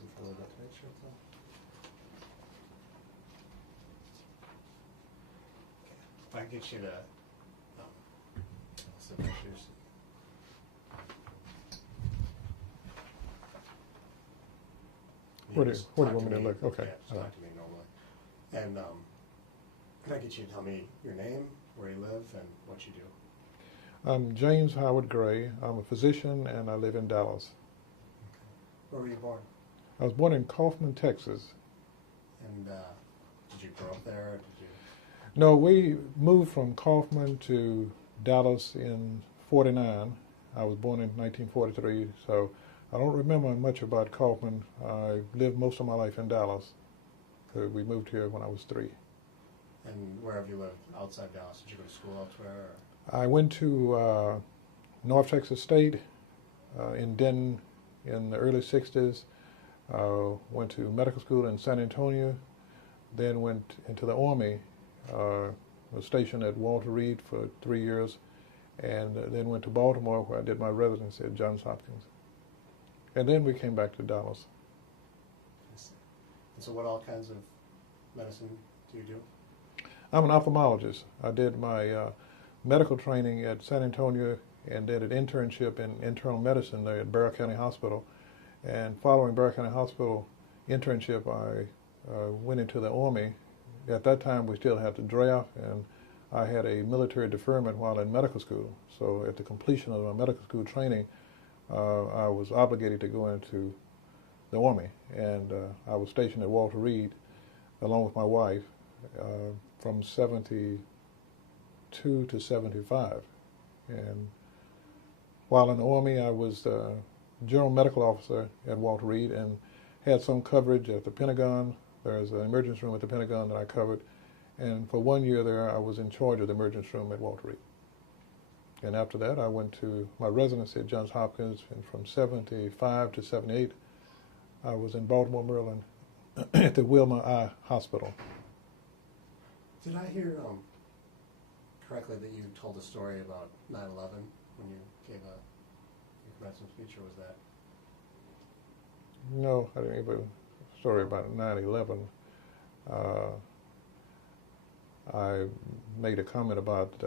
listen for a little bit to make sure it's on. If I can get you to sit back to your seat. Where do you want me to look? Okay. Yeah, just talk to me normally. And can I get you to tell me your name, where you live, and what you do? I'm James Howard Gray. I'm a physician, and I live in Dallas. Okay. Where were you born? I was born in Kaufman, Texas. And did you grow up there, or did you? No, we moved from Kaufman to Dallas in '49. I was born in 1943, so I don't remember much about Kaufman. I lived most of my life in Dallas. We moved here when I was 3. And where have you lived outside Dallas? Did you go to school elsewhere? Or? I went to North Texas State in Denton in the early 60s. Went to medical school in San Antonio, then went into the Army, was stationed at Walter Reed for 3 years, and then went to Baltimore where I did my residency at Johns Hopkins. And then we came back to Dallas. And so what all kinds of medicine do you do? I'm an ophthalmologist. I did my medical training at San Antonio and did an internship in internal medicine there at Barrow County Hospital. And following Barrow County Hospital internship, I went into the Army. At that time, we still had the draft, and I had a military deferment while in medical school. So at the completion of my medical school training, I was obligated to go into the Army. And I was stationed at Walter Reed along with my wife from 72 to 75. And while in the Army, I was General Medical Officer at Walter Reed and had some coverage at the Pentagon. There's an emergency room at the Pentagon that I covered. And for 1 year there, I was in charge of the emergency room at Walter Reed. And after that, I went to my residency at Johns Hopkins, and from 75 to 78, I was in Baltimore, Maryland, at the Wilmer Eye Hospital. Did I hear correctly that you told a story about 9/11 when you gave your commencement speech, or was that? No, I didn't give a story about 9/11. I made a comment about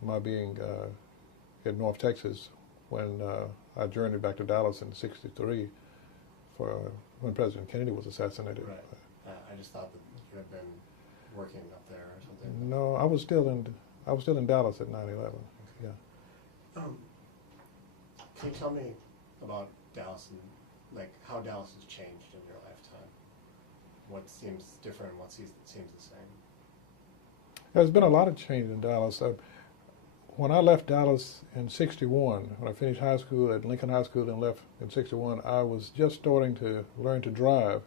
my being in North Texas when I journeyed back to Dallas in '63 for when President Kennedy was assassinated. Right. I just thought that you had been working up there or something. No, I was still in Dallas at 9/11. Okay. Yeah. Can you tell me about Dallas and like how Dallas has changed in your lifetime? What seems different and what seems the same? There's been a lot of change in Dallas. When I left Dallas in '61, when I finished high school at Lincoln High School and left in '61, I was just starting to learn to drive.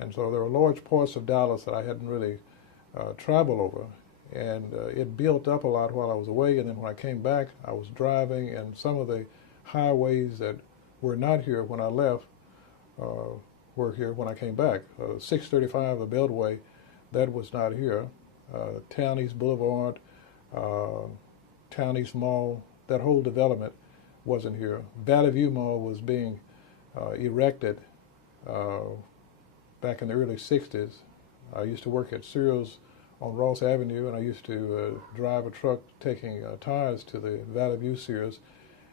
And so there were large parts of Dallas that I hadn't really traveled over. And it built up a lot while I was away. And then when I came back, I was driving, and some of the highways that were not here when I left were here when I came back. 635, the Beltway, that was not here. Town East Boulevard, Town East Mall, that whole development wasn't here. Valley View Mall was being erected back in the early '60s. I used to work at Sears on Ross Avenue, and I used to drive a truck taking tires to the Valley View Sears.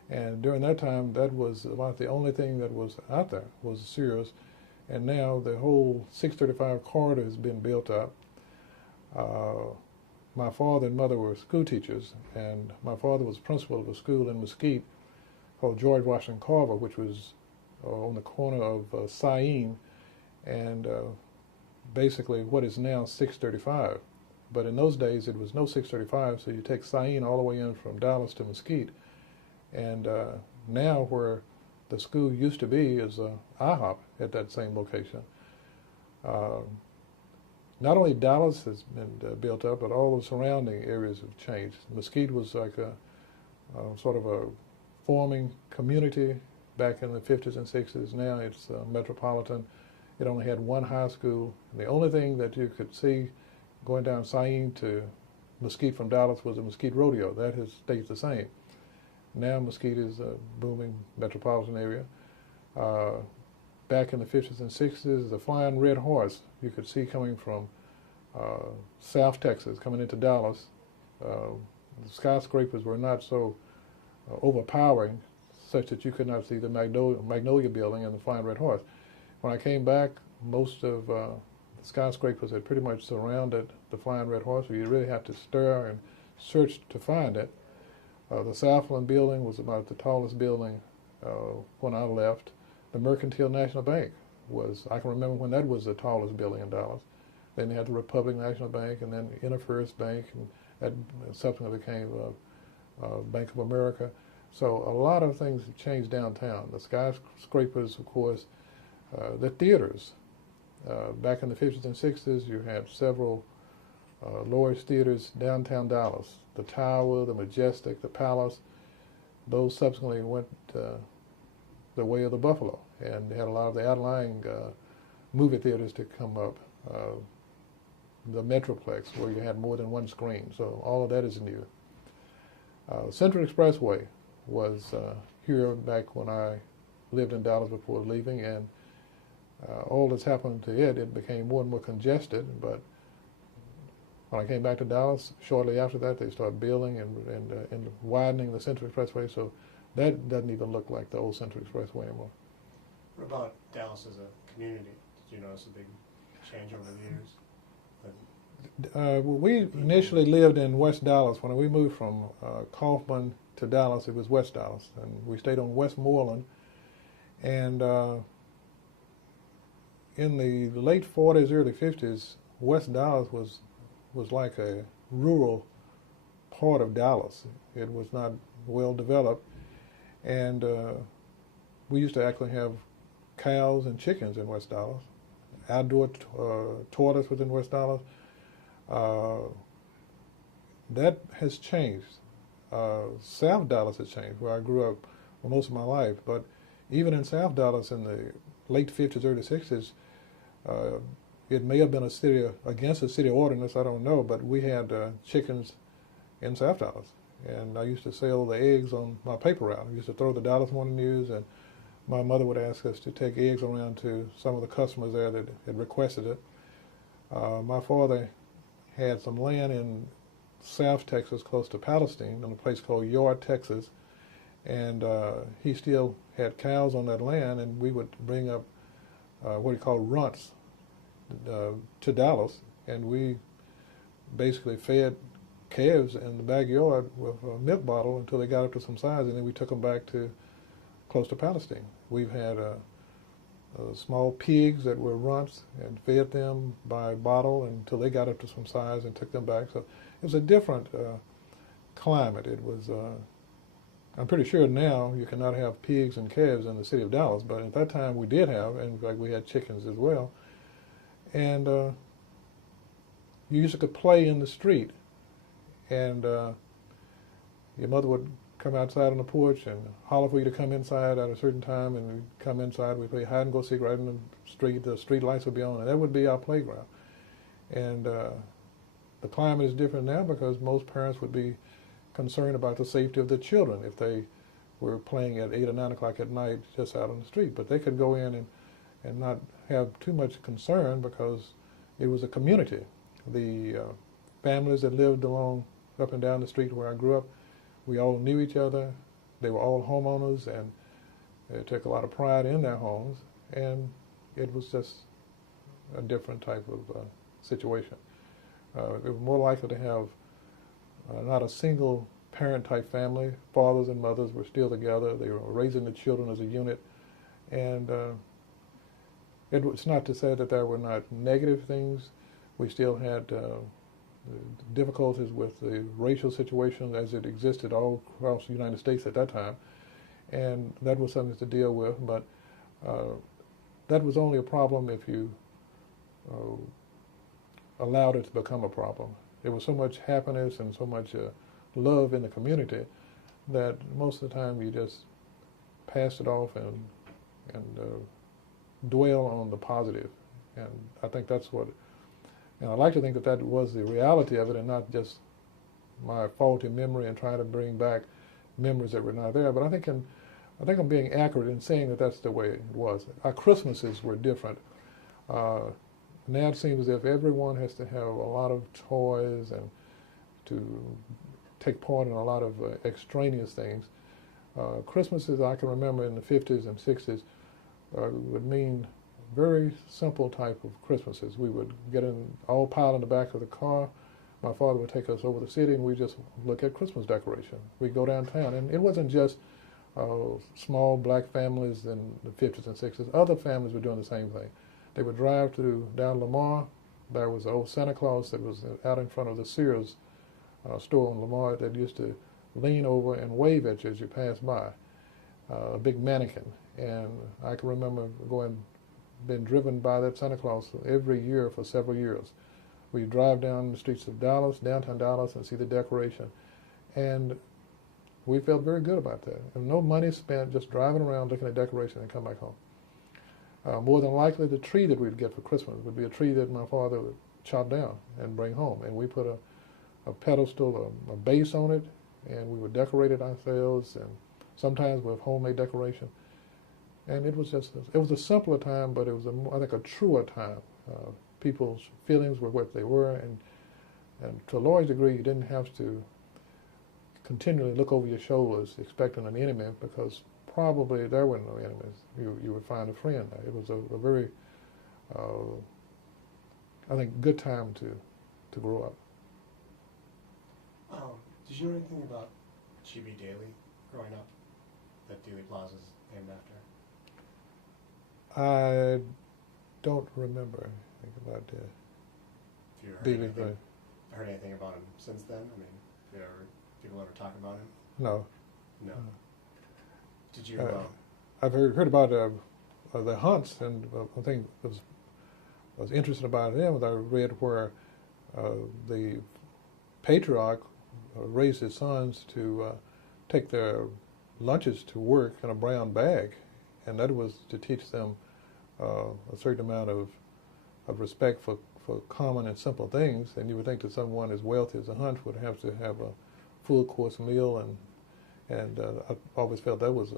And during that time, that was about the only thing that was out there, was Sears. And now the whole 635 corridor has been built up. My father and mother were school teachers, and my father was principal of a school in Mesquite called George Washington Carver, which was on the corner of Sain and basically what is now 635. But in those days, it was no 635, so you take Sain all the way in from Dallas to Mesquite. And now where the school used to be is IHOP at that same location. Not only Dallas has been built up, but all the surrounding areas have changed. Mesquite was like a sort of a forming community back in the 50s and 60s. Now it's metropolitan. It only had one high school. And the only thing that you could see going down Sain to Mesquite from Dallas was a Mesquite rodeo. That has stayed the same. Now Mesquite is a booming metropolitan area. back in the 50s and 60s, the flying red horse you could see coming from South Texas, coming into Dallas. The skyscrapers were not so overpowering, such that you could not see the Magnolia Building and the Flying Red Horse. When I came back, most of the skyscrapers had pretty much surrounded the Flying Red Horse, so you really had to stir and search to find it. The Southland Building was about the tallest building when I left. The Mercantile National Bank was, I can remember when that was the tallest building in Dallas. Then you had the Republic National Bank, and then InterFirst Bank, and that subsequently became Bank of America. So a lot of things have changed downtown. The skyscrapers, of course, the theaters. Back in the 50s and 60s, you had several Loris theaters downtown Dallas. The Tower, the Majestic, the Palace. Those subsequently went the way of the Buffalo, and they had a lot of the outlying movie theaters to come up. The Metroplex, where you had more than one screen. So all of that is new. Central Expressway was here back when I lived in Dallas before leaving, and all that's happened to it, it became more and more congested. But when I came back to Dallas, shortly after that, they started building and widening the Central Expressway, so that doesn't even look like the old Central Expressway anymore. What about Dallas as a community? Did you notice a big change over the years? We initially lived in West Dallas. When we moved from Kaufman to Dallas, it was West Dallas, and we stayed on Westmoreland. And in the late 40s, early 50s, West Dallas was like a rural part of Dallas. It was not well developed, and we used to actually have cows and chickens in West Dallas. Outdoor tortoise was in West Dallas. That has changed. South Dallas has changed, where I grew up most of my life. But even in South Dallas in the late 50s, early 60s, it may have been a city against a city ordinance, I don't know, but we had chickens in South Dallas. And I used to sell the eggs on my paper route. I used to throw the Dallas Morning News, and my mother would ask us to take eggs around to some of the customers there that had requested it. My father had some land in South Texas close to Palestine in a place called Yard, Texas, and he still had cows on that land, and we would bring up what he called runts to Dallas, and we basically fed calves in the backyard with a milk bottle until they got up to some size, and then we took them back to close to Palestine. We've had small pigs that were runts and fed them by bottle until they got up to some size and took them back. So it was a different climate. It was, I'm pretty sure now you cannot have pigs and calves in the city of Dallas, but at that time we did have, and in fact we had chickens as well. And you used to play in the street, and your mother would come outside on the porch and holler for you to come inside at a certain time, and we'd come inside, we'd play hide and go seek right in the street lights would be on, and that would be our playground. And the climate is different now because most parents would be concerned about the safety of their children if they were playing at 8 or 9 o'clock at night just out on the street. But they could go in and not have too much concern because it was a community. The families that lived along up and down the street where I grew up, we all knew each other. They were all homeowners, and they took a lot of pride in their homes, and it was just a different type of situation. They were more likely to have not a single parent-type family. Fathers and mothers were still together. They were raising the children as a unit, and it's not to say that there were not negative things. We still had difficulties with the racial situation as it existed all across the United States at that time, and that was something to deal with, but that was only a problem if you allowed it to become a problem. There was so much happiness and so much love in the community that most of the time you just passed it off and dwell on the positive, and I think that's what. And I like to think that that was the reality of it and not just my faulty memory and trying to bring back memories that were not there. But I think in I think I'm being accurate in saying that that's the way it was. Our Christmases were different. Now it seems as if everyone has to have a lot of toys and to take part in a lot of extraneous things. Christmases I can remember in the 50s and 60s would mean very simple type of Christmases. We would get in, all piled in the back of the car. My father would take us over the city and we just look at Christmas decoration. We'd go downtown, and it wasn't just small black families in the 50s and 60s. Other families were doing the same thing. They would drive down Lamar. There was an old Santa Claus that was out in front of the Sears store on Lamar that used to lean over and wave at you as you passed by, a big mannequin. And I can remember being driven by that Santa Claus every year for several years. We drive down the streets of Dallas, downtown Dallas, and see the decoration. And we felt very good about that. And no money spent, just driving around looking at decoration and come back home. More than likely, the tree that we'd get for Christmas would be a tree that my father would chop down and bring home. And we put a pedestal, a base on it, and we would decorate it ourselves, and sometimes with homemade decoration. And it was a simpler time, but it was, I think, a truer time. People's feelings were what they were, and to a large degree, you didn't have to continually look over your shoulders expecting an enemy, because probably there were no enemies. You would find a friend. It was a very, I think, good time to grow up. Did you know anything about G.B. Dealey growing up that Dealey Plaza is named after? I don't remember anything about Have you Dealey. heard anything about him since then? I mean, people ever talk about him? No. No. Did you? I've heard about the Hunts, and I think was interested about them. I read where the patriarch raised his sons to take their lunches to work in a brown bag, and that was to teach them a certain amount of respect for common and simple things. And you would think that someone as wealthy as a Hunt would have to have a full course meal, and I always felt that was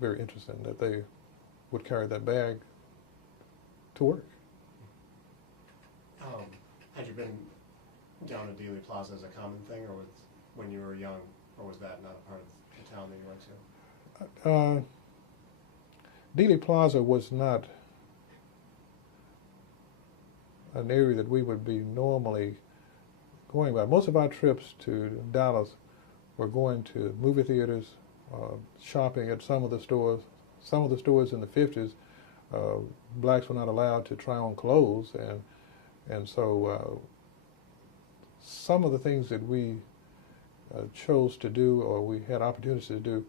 very interesting that they would carry that bag to work. Had you been down to Dealey Plaza as a common thing, or when you were young, or was that not a part of the town that you went to? Dealey Plaza was not an area that we would be normally going by. Most of our trips to Dallas were going to movie theaters, shopping at some of the stores. Some of the stores in the 50s, blacks were not allowed to try on clothes, and so some of the things that we chose to do, or we had opportunities to do,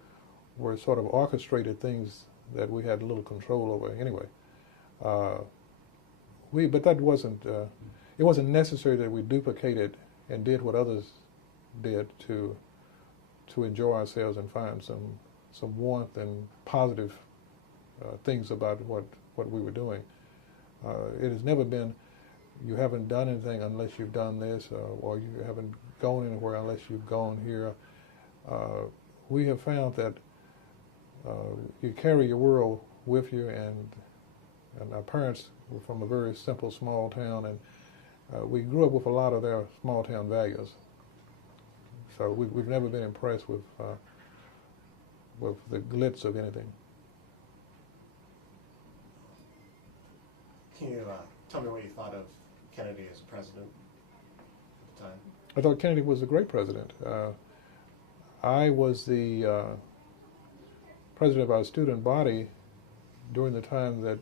were sort of orchestrated things that we had little control over anyway. But that wasn't, it wasn't necessary that we duplicated and did what others did to enjoy ourselves and find some warmth and positive things about what we were doing. It has never been, you haven't done anything unless you've done this, or you haven't gone anywhere unless you've gone here. We have found that you carry your world with you, and our parents were from a very simple small town, and we grew up with a lot of their small town values. So we've never been impressed with the glitz of anything. Can you tell me what you thought of Kennedy as president at the time? I thought Kennedy was a great president. I was the president of our student body during the time that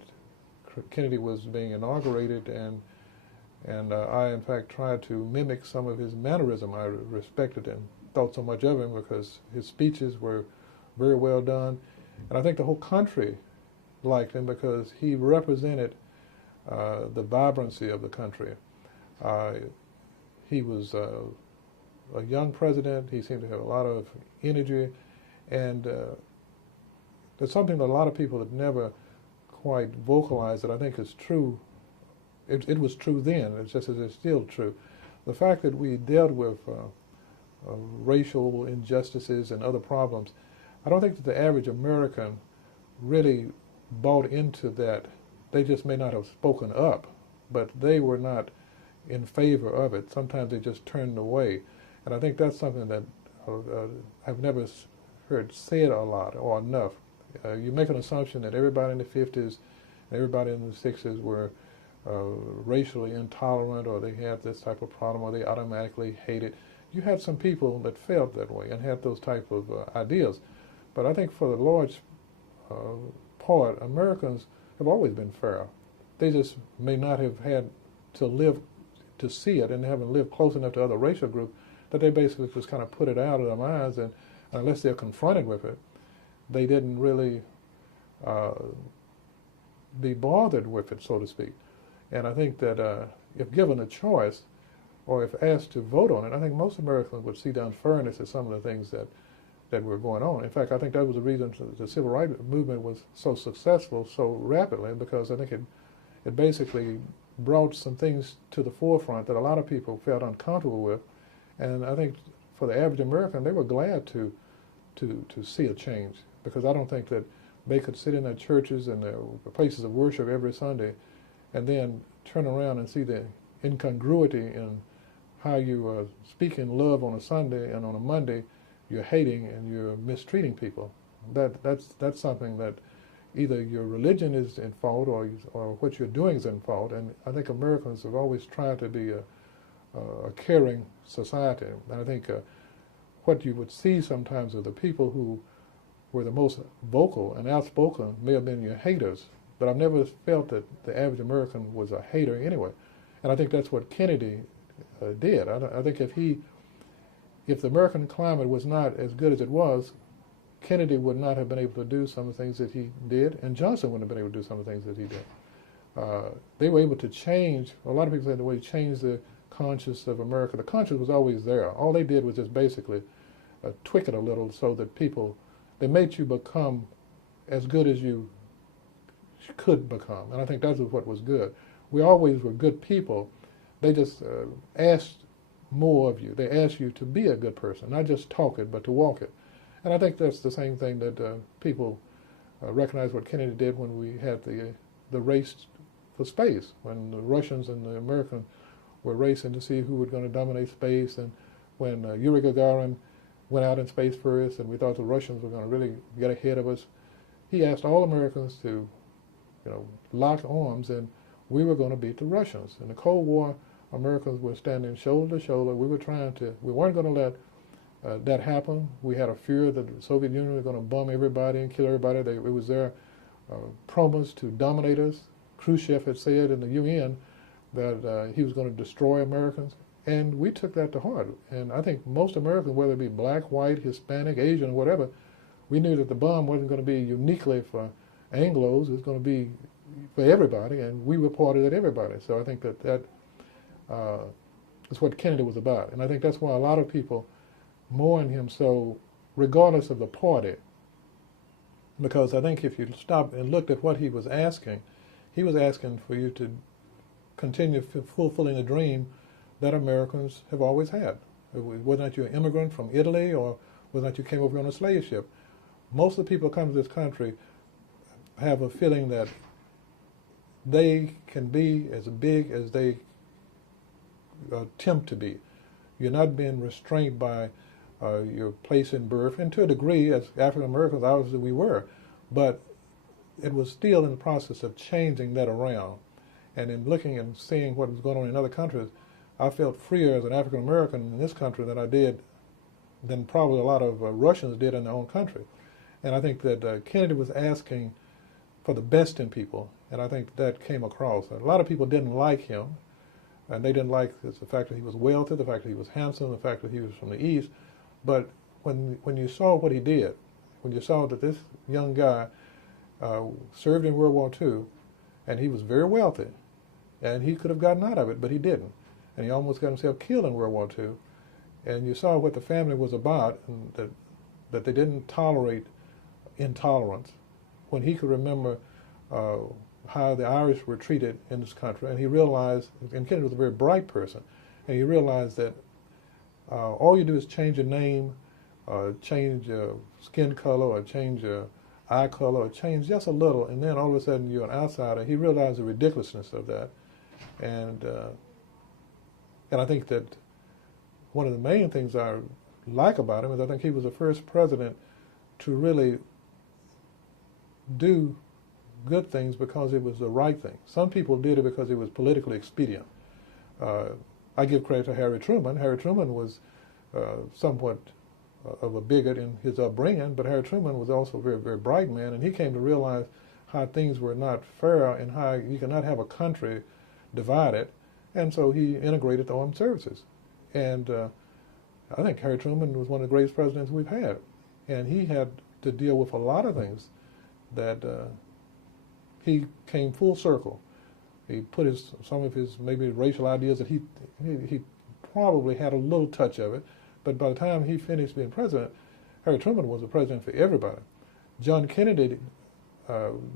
Kennedy was being inaugurated, and I, in fact, tried to mimic some of his mannerism. I respected and thought so much of him because his speeches were very well done, and I think the whole country liked him because he represented the vibrancy of the country. He was a young president. He seemed to have a lot of energy, and there's something that a lot of people have never quite vocalized that I think is true. It was true then, it's just as it's still true. The fact that we dealt with racial injustices and other problems, I don't think that the average American really bought into that. They just may not have spoken up, but they were not in favor of it. Sometimes they just turned away. And I think that's something that I've never heard said a lot or enough. You make an assumption that everybody in the 50s and everybody in the 60s were racially intolerant, or they had this type of problem, or they automatically hated. You had some people that felt that way and had those type of ideas. But I think for the large part, Americans have always been fair. They just may not have had to live to see it, and they haven't lived close enough to other racial groups that they basically just kind of put it out of their minds, and unless they're confronted with it, they didn't really be bothered with it, so to speak. And I think that if given a choice, or if asked to vote on it, I think most Americans would see the unfairness of some of the things that were going on. In fact, I think that was the reason the civil rights movement was so successful so rapidly, because I think it basically brought some things to the forefront that a lot of people felt uncomfortable with. And I think for the average American, they were glad to see a change, because I don't think that they could sit in their churches and their places of worship every Sunday and then turn around and see the incongruity in how you speak in love on a Sunday, and on a Monday you're hating and you're mistreating people. That's something that either your religion is in fault, or what you're doing is in fault. And I think Americans have always tried to be a caring society. And I think what you would see sometimes of the people who were the most vocal and outspoken may have been your haters, but I've never felt that the average American was a hater anyway. And I think that's what Kennedy did. I think if the American climate was not as good as it was, Kennedy would not have been able to do some of the things that he did, and Johnson wouldn't have been able to do some of the things that he did. They were able to change, a lot of people say the way he changed the conscience of America. The conscience was always there. All they did was just basically tweak it a little so that they made you become as good as you could become. And I think that's what was good. We always were good people. They just asked more of you. They asked you to be a good person, not just talk it, but to walk it. And I think that's the same thing that people recognize what Kennedy did when we had the race for space, when the Russians and the Americans were racing to see who was going to dominate space, and when Yuri Gagarin went out in space first, and we thought the Russians were going to really get ahead of us. He asked all Americans to, lock arms, and we were going to beat the Russians. In the Cold War, Americans were standing shoulder to shoulder. We weren't going to let that happen. We had a fear that the Soviet Union was going to bomb everybody and kill everybody. It was their promise to dominate us. Khrushchev had said in the UN that he was going to destroy Americans, and we took that to heart. And I think most Americans, whether it be black, white, Hispanic, Asian, whatever, we knew that the bomb wasn't going to be uniquely for Anglos. It was going to be for everybody, and we reported it everybody. So I think that is what Kennedy was about. And I think that's why a lot of people mourn him so, regardless of the party. Because I think if you stopped and looked at what he was asking for you to continue fulfilling a dream that Americans have always had. Whether or not you're an immigrant from Italy, or whether or not you came over on a slave ship. Most of the people who come to this country have a feeling that they can be as big as they attempt to be. You're not being restrained by your place in birth, and to a degree, as African Americans, obviously we were, but it was still in the process of changing that around. And in looking and seeing what was going on in other countries, I felt freer as an African American in this country than probably a lot of Russians did in their own country. And I think that Kennedy was asking for the best in people, and I think that came across. A lot of people didn't like him, and they didn't like the fact that he was wealthy, the fact that he was handsome, the fact that he was from the East. But when you saw what he did, when you saw that this young guy served in World War II, and he was very wealthy, and he could have gotten out of it, but he didn't. And he almost got himself killed in World War II. And you saw what the family was about, and that they didn't tolerate intolerance. When he could remember how the Irish were treated in this country, and he realized, and Kennedy was a very bright person, and he realized that all you do is change your name, change your skin color or change your eye color or change just a little, and then all of a sudden you're an outsider. He realized the ridiculousness of that, and I think that one of the main things I like about him is I think he was the first president to really do good things because it was the right thing. Some people did it because it was politically expedient. I give credit to Harry Truman. Harry Truman was somewhat of a bigot in his upbringing, but Harry Truman was also a very, very bright man, and he came to realize how things were not fair and how you cannot have a country divided, and so he integrated the armed services. And I think Harry Truman was one of the greatest presidents we've had, and he had to deal with a lot of things that he came full circle. He put some of his maybe racial ideas that he probably had a little touch of it, but by the time he finished being president, Harry Truman was the president for everybody. John Kennedy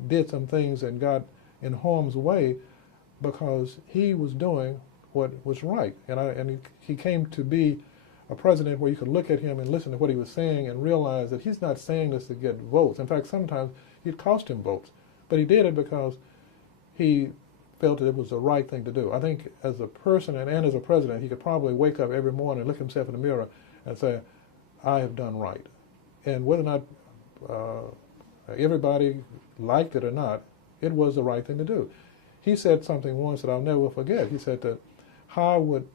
did some things and got in harm's way because he was doing what was right, and he came to be a president where you could look at him and listen to what he was saying and realize that he's not saying this to get votes. In fact, sometimes it cost him votes, but he did it because he felt that it was the right thing to do. I think as a person and as a president, he could probably wake up every morning, look himself in the mirror, and say, I have done right. And whether or not everybody liked it or not, it was the right thing to do. He said something once that I'll never forget. He said that, how would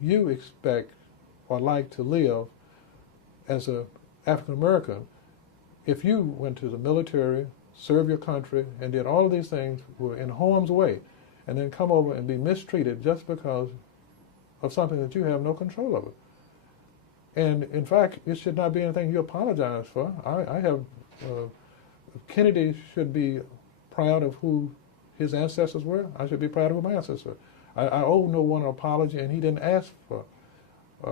you expect or like to live as an African American if you went to the military, served your country, and did all of these things, were in harm's way, and then come over and be mistreated just because of something that you have no control over? And in fact, it should not be anything you apologize for. I have, Kennedy should be proud of who his ancestors were. I should be proud of who my ancestors were. I owe no one an apology, and he didn't ask for,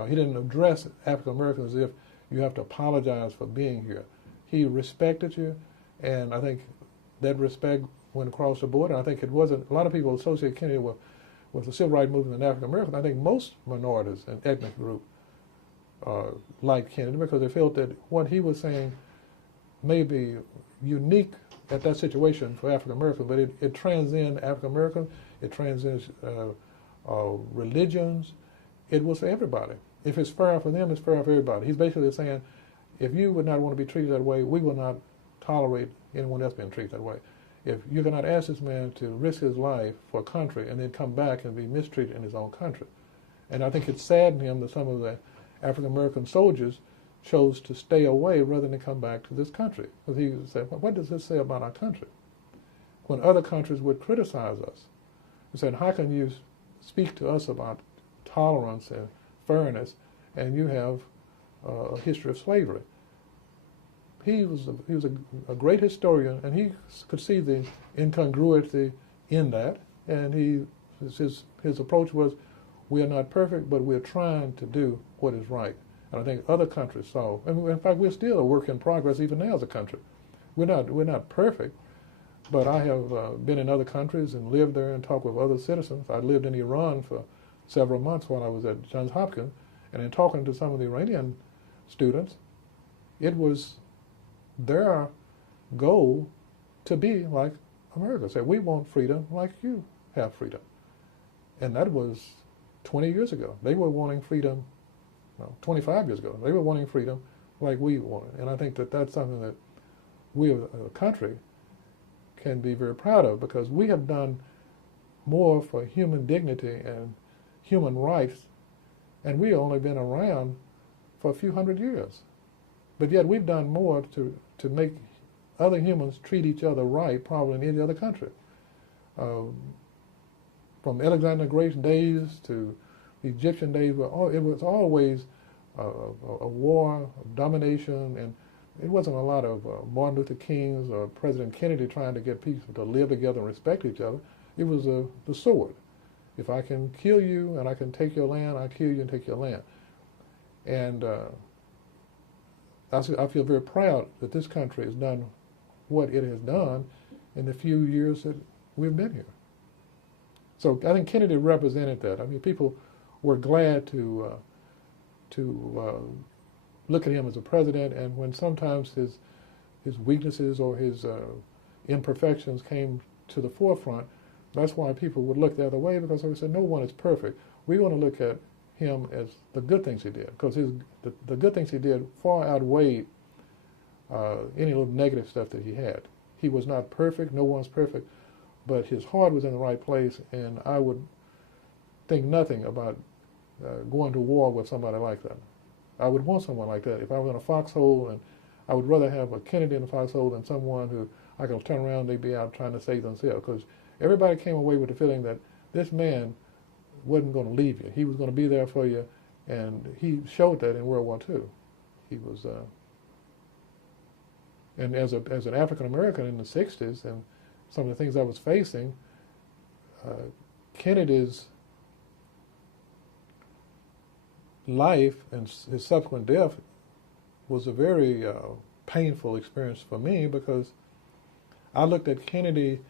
he didn't address African Americans as if you have to apologize for being here. He respected you, and I think that respect went across the board. And I think it wasn't, a lot of people associate Kennedy with the civil rights movement in African Americans. I think most minorities and ethnic groups liked Kennedy because they felt that what he was saying may be unique at that situation for African Americans, but it transcends African Americans, it transcends religions. It was for everybody. If it's fair for them, it's fair for everybody. He's basically saying, if you would not want to be treated that way, we will not tolerate anyone else being treated that way. If you cannot ask this man to risk his life for a country and then come back and be mistreated in his own country. And I think it saddened him that some of the African American soldiers chose to stay away rather than come back to this country. Because he said, well, what does this say about our country? When other countries would criticize us, he said, how can you speak to us about tolerance and fairness and you have a history of slavery? He was a great historian, and he could see the incongruity in that, and his approach was, we are not perfect, but we're trying to do what is right. And I think other countries saw, and in fact, we're still a work in progress even now as a country. We're not perfect, but I have been in other countries and lived there and talked with other citizens. I lived in Iran for several months while I was at Johns Hopkins, and in talking to some of the Iranian students, it was their goal to be like America. Say, we want freedom like you have freedom. And that was 20 years ago. They were wanting freedom, 25 years ago. They were wanting freedom like we wanted. And I think that that's something that we as a country can be very proud of, because we have done more for human dignity and human rights, and we've only been around for a few hundred years. But yet we've done more to make other humans treat each other right probably in any other country. From Alexander the Great's days to the Egyptian days, it was always a war of domination, and it wasn't a lot of Martin Luther King's or President Kennedy trying to get people to live together and respect each other. It was the sword. If I can kill you and I can take your land, I kill you and take your land. And I feel very proud that this country has done what it has done in the few years that we've been here. So I think Kennedy represented that. I mean, people were glad to look at him as a president, and when sometimes his weaknesses or his imperfections came to the forefront, that's why people would look the other way, because they would say, no one is perfect. We want to look at him as the good things he did, because the good things he did far outweighed any little negative stuff that he had. He was not perfect, no one's perfect, but his heart was in the right place, and I would think nothing about going to war with somebody like that. I would want someone like that. If I was in a foxhole, and I would rather have a Kennedy in a foxhole than someone who I could turn around and they'd be out trying to save themselves, because everybody came away with the feeling that this man wasn't going to leave you. He was going to be there for you, and he showed that in World War II. He was, and as an African American in the '60s, and some of the things I was facing, Kennedy's life and his subsequent death was a very painful experience for me, because I looked at Kennedy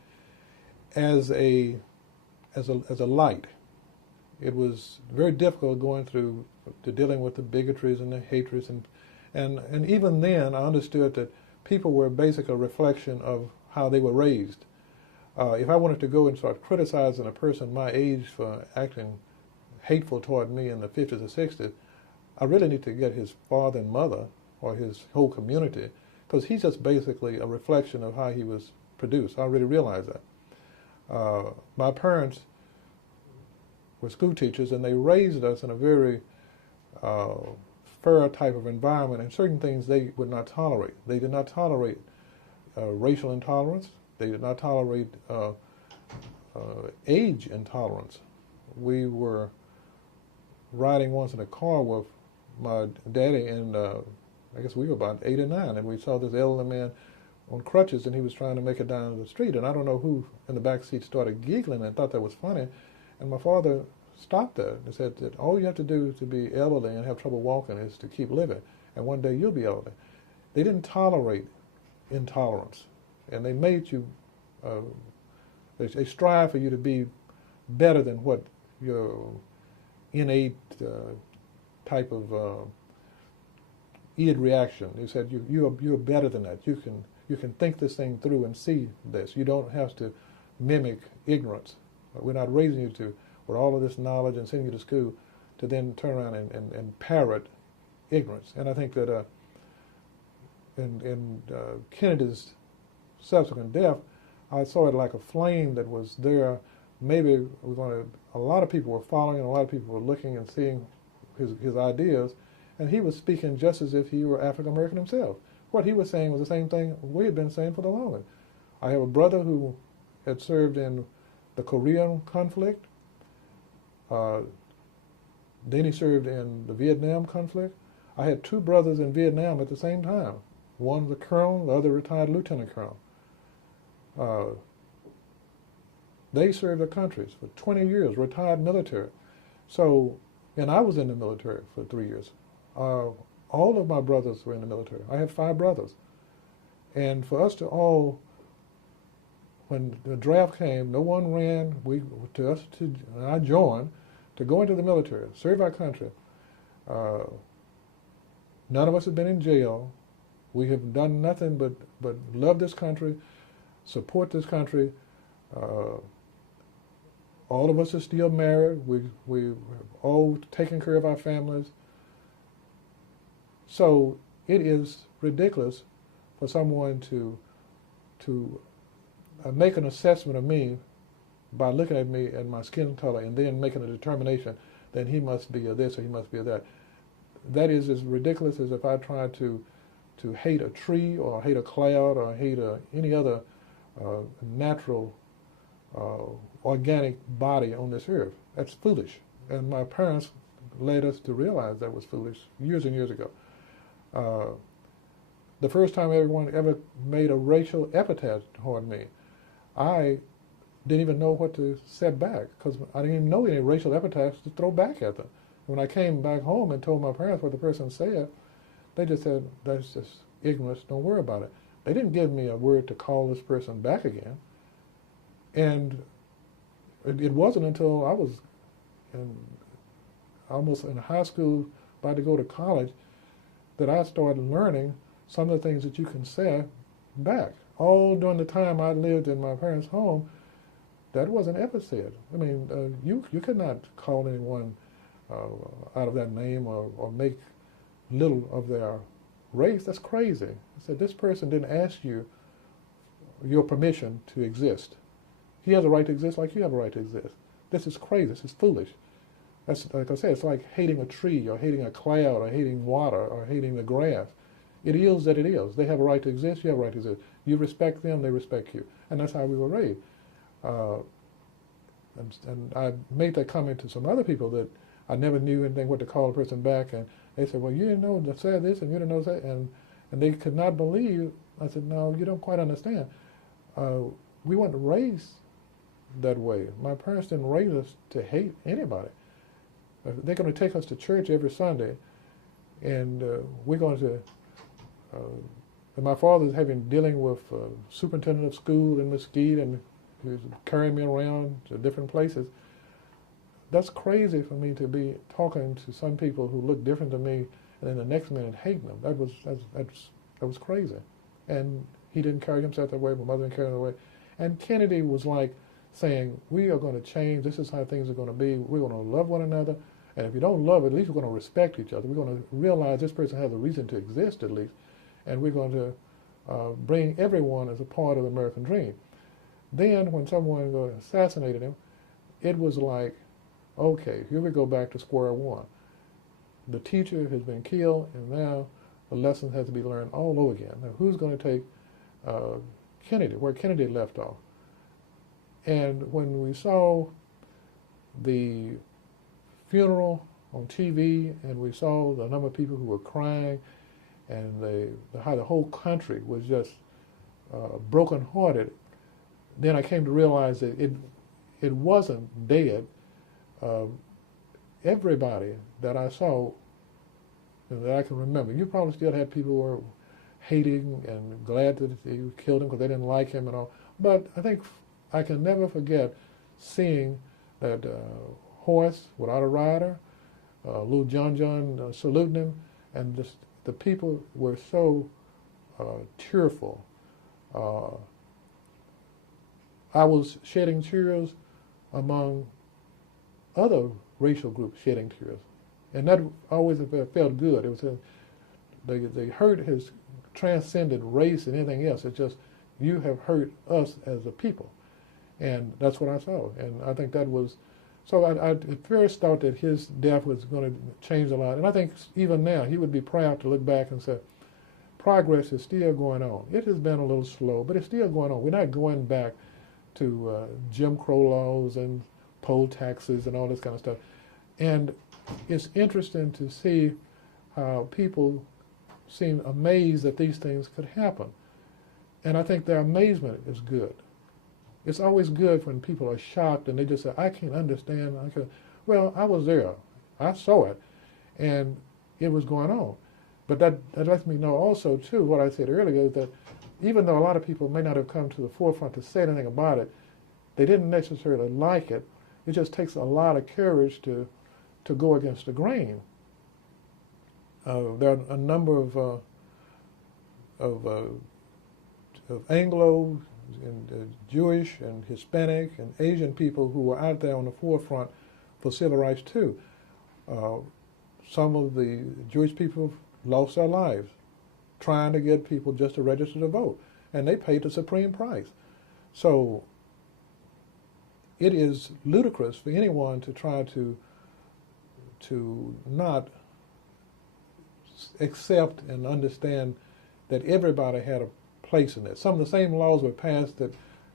as a light. It was very difficult going through dealing with the bigotries and the hatreds, and even then I understood that people were basically a reflection of how they were raised. If I wanted to go and start criticizing a person my age for acting hateful toward me in the 50s or 60s, I really need to get his father and mother or his whole community, because he's just basically a reflection of how he was produced. I really realized that. My parents were school teachers, and they raised us in a very fair type of environment, and certain things they would not tolerate. They did not tolerate racial intolerance. They did not tolerate age intolerance. We were riding once in a car with my daddy, and I guess we were about 8 or 9, and we saw this elderly man on crutches, and he was trying to make it down the street, and I don't know who in the back seat started giggling and thought that was funny, and my father stopped that and said that all you have to do to be elderly and have trouble walking is to keep living, and one day you'll be elderly. They didn't tolerate intolerance, and they made you, they strive for you to be better than what your innate type of id reaction. They said you're better than that. You can think this thing through and see this. You don't have to mimic ignorance. We're not raising you to with all of this knowledge and sending you to school to then turn around and parrot ignorance. And I think that in Kennedy's subsequent death, I saw it like a flame that was there. Maybe a lot of people were following, and a lot of people were looking and seeing his ideas, and he was speaking just as if he were African American himself. What he was saying was the same thing we had been saying for the longest. I have a brother who had served in the Korean conflict. Then he served in the Vietnam conflict. I had 2 brothers in Vietnam at the same time. One was a colonel, the other retired lieutenant colonel. They served their countries for 20 years, retired military. So, and I was in the military for 3 years. All of my brothers were in the military. I had 5 brothers. And for us to all, when the draft came, no one ran. I joined to go into the military, serve our country. None of us have been in jail. We have done nothing but love this country, support this country. All of us are still married. We've all taken care of our families. So it is ridiculous for someone to make an assessment of me by looking at me and my skin color and then making a determination that he must be a this or he must be a that. That is as ridiculous as if I tried to hate a tree or hate a cloud or hate any other natural organic body on this earth. That's foolish. And my parents led us to realize that was foolish years and years ago. The first time everyone ever made a racial epithet toward me, I didn't even know what to set back, because I didn't even know any racial epithets to throw back at them. When I came back home and told my parents what the person said, they just said, that's just ignorance, don't worry about it. They didn't give me a word to call this person back again. And it wasn't until I was almost in high school about to go to college that I started learning some of the things that you can say back. All during the time I lived in my parents' home, that wasn't ever said. I mean, you could not call anyone out of that name or make little of their race. That's crazy. I said, this person didn't ask you your permission to exist. He has a right to exist like you have a right to exist. This is crazy. This is foolish. That's, like I said, it's like hating a tree or hating a cloud or hating water or hating the grass. It is that it is. They have a right to exist. You have a right to exist. You respect them. They respect you. And that's how we were raised. And I made that comment to some other people that I never knew anything what to call a person back, and they said, well, you didn't know to say this and you didn't know that, and they could not believe. I said, no, you don't quite understand. We weren't raised that way. My parents didn't raise us to hate anybody. They're going to take us to church every Sunday, and we're going to, and my father's dealing with superintendent of school in Mesquite, and he was carrying me around to different places. That's crazy for me to be talking to some people who look different than me, and then the next minute hating them. That was crazy. And he didn't carry himself that way. My mother didn't carry him that way. And Kennedy was like saying, we are going to change. This is how things are going to be. We're going to love one another. And if you don't love, at least we're going to respect each other. We're going to realize this person has a reason to exist, at least. And we're going to bring everyone as a part of the American dream. Then when someone assassinated him, it was like, okay, here we go back to square one. The teacher has been killed, and now the lesson has to be learned all over again. Now, who's going to take Kennedy, where Kennedy left off? And when we saw the funeral on TV, and we saw the number of people who were crying, and how the whole country was just brokenhearted, then I came to realize that it wasn't dead. Everybody that I saw, that I can remember, you probably still had people who were hating and glad that you killed him because they didn't like him and all. But I think I can never forget seeing that horse without a rider, little John saluting him, and just, the people were so tearful. I was shedding tears among other racial groups shedding tears, and that always felt good. It was the hurt has transcended race and anything else. It's just, you have hurt us as a people, and that's what I saw. And I think that was, so I at first thought that his death was going to change a lot, and I think even now he would be proud to look back and say, progress is still going on. It has been a little slow, but it's still going on. We're not going back to Jim Crow laws and poll taxes and all this kind of stuff. And it's interesting to see how people seem amazed that these things could happen. And I think their amazement is good. It's always good when people are shocked and they just say, I can't understand. Well, I was there. I saw it. And it was going on. But that lets me know also, too, what I said earlier, is that even though a lot of people may not have come to the forefront to say anything about it, they didn't necessarily like it. It just takes a lot of courage to go against the grain. There are a number of Anglo and Jewish and Hispanic and Asian people who were out there on the forefront for civil rights too. Some of the Jewish people lost their lives trying to get people just to register to vote, and they paid the supreme price. So it is ludicrous for anyone to try to not accept and understand that everybody had a place in this. Some of the same laws were passed that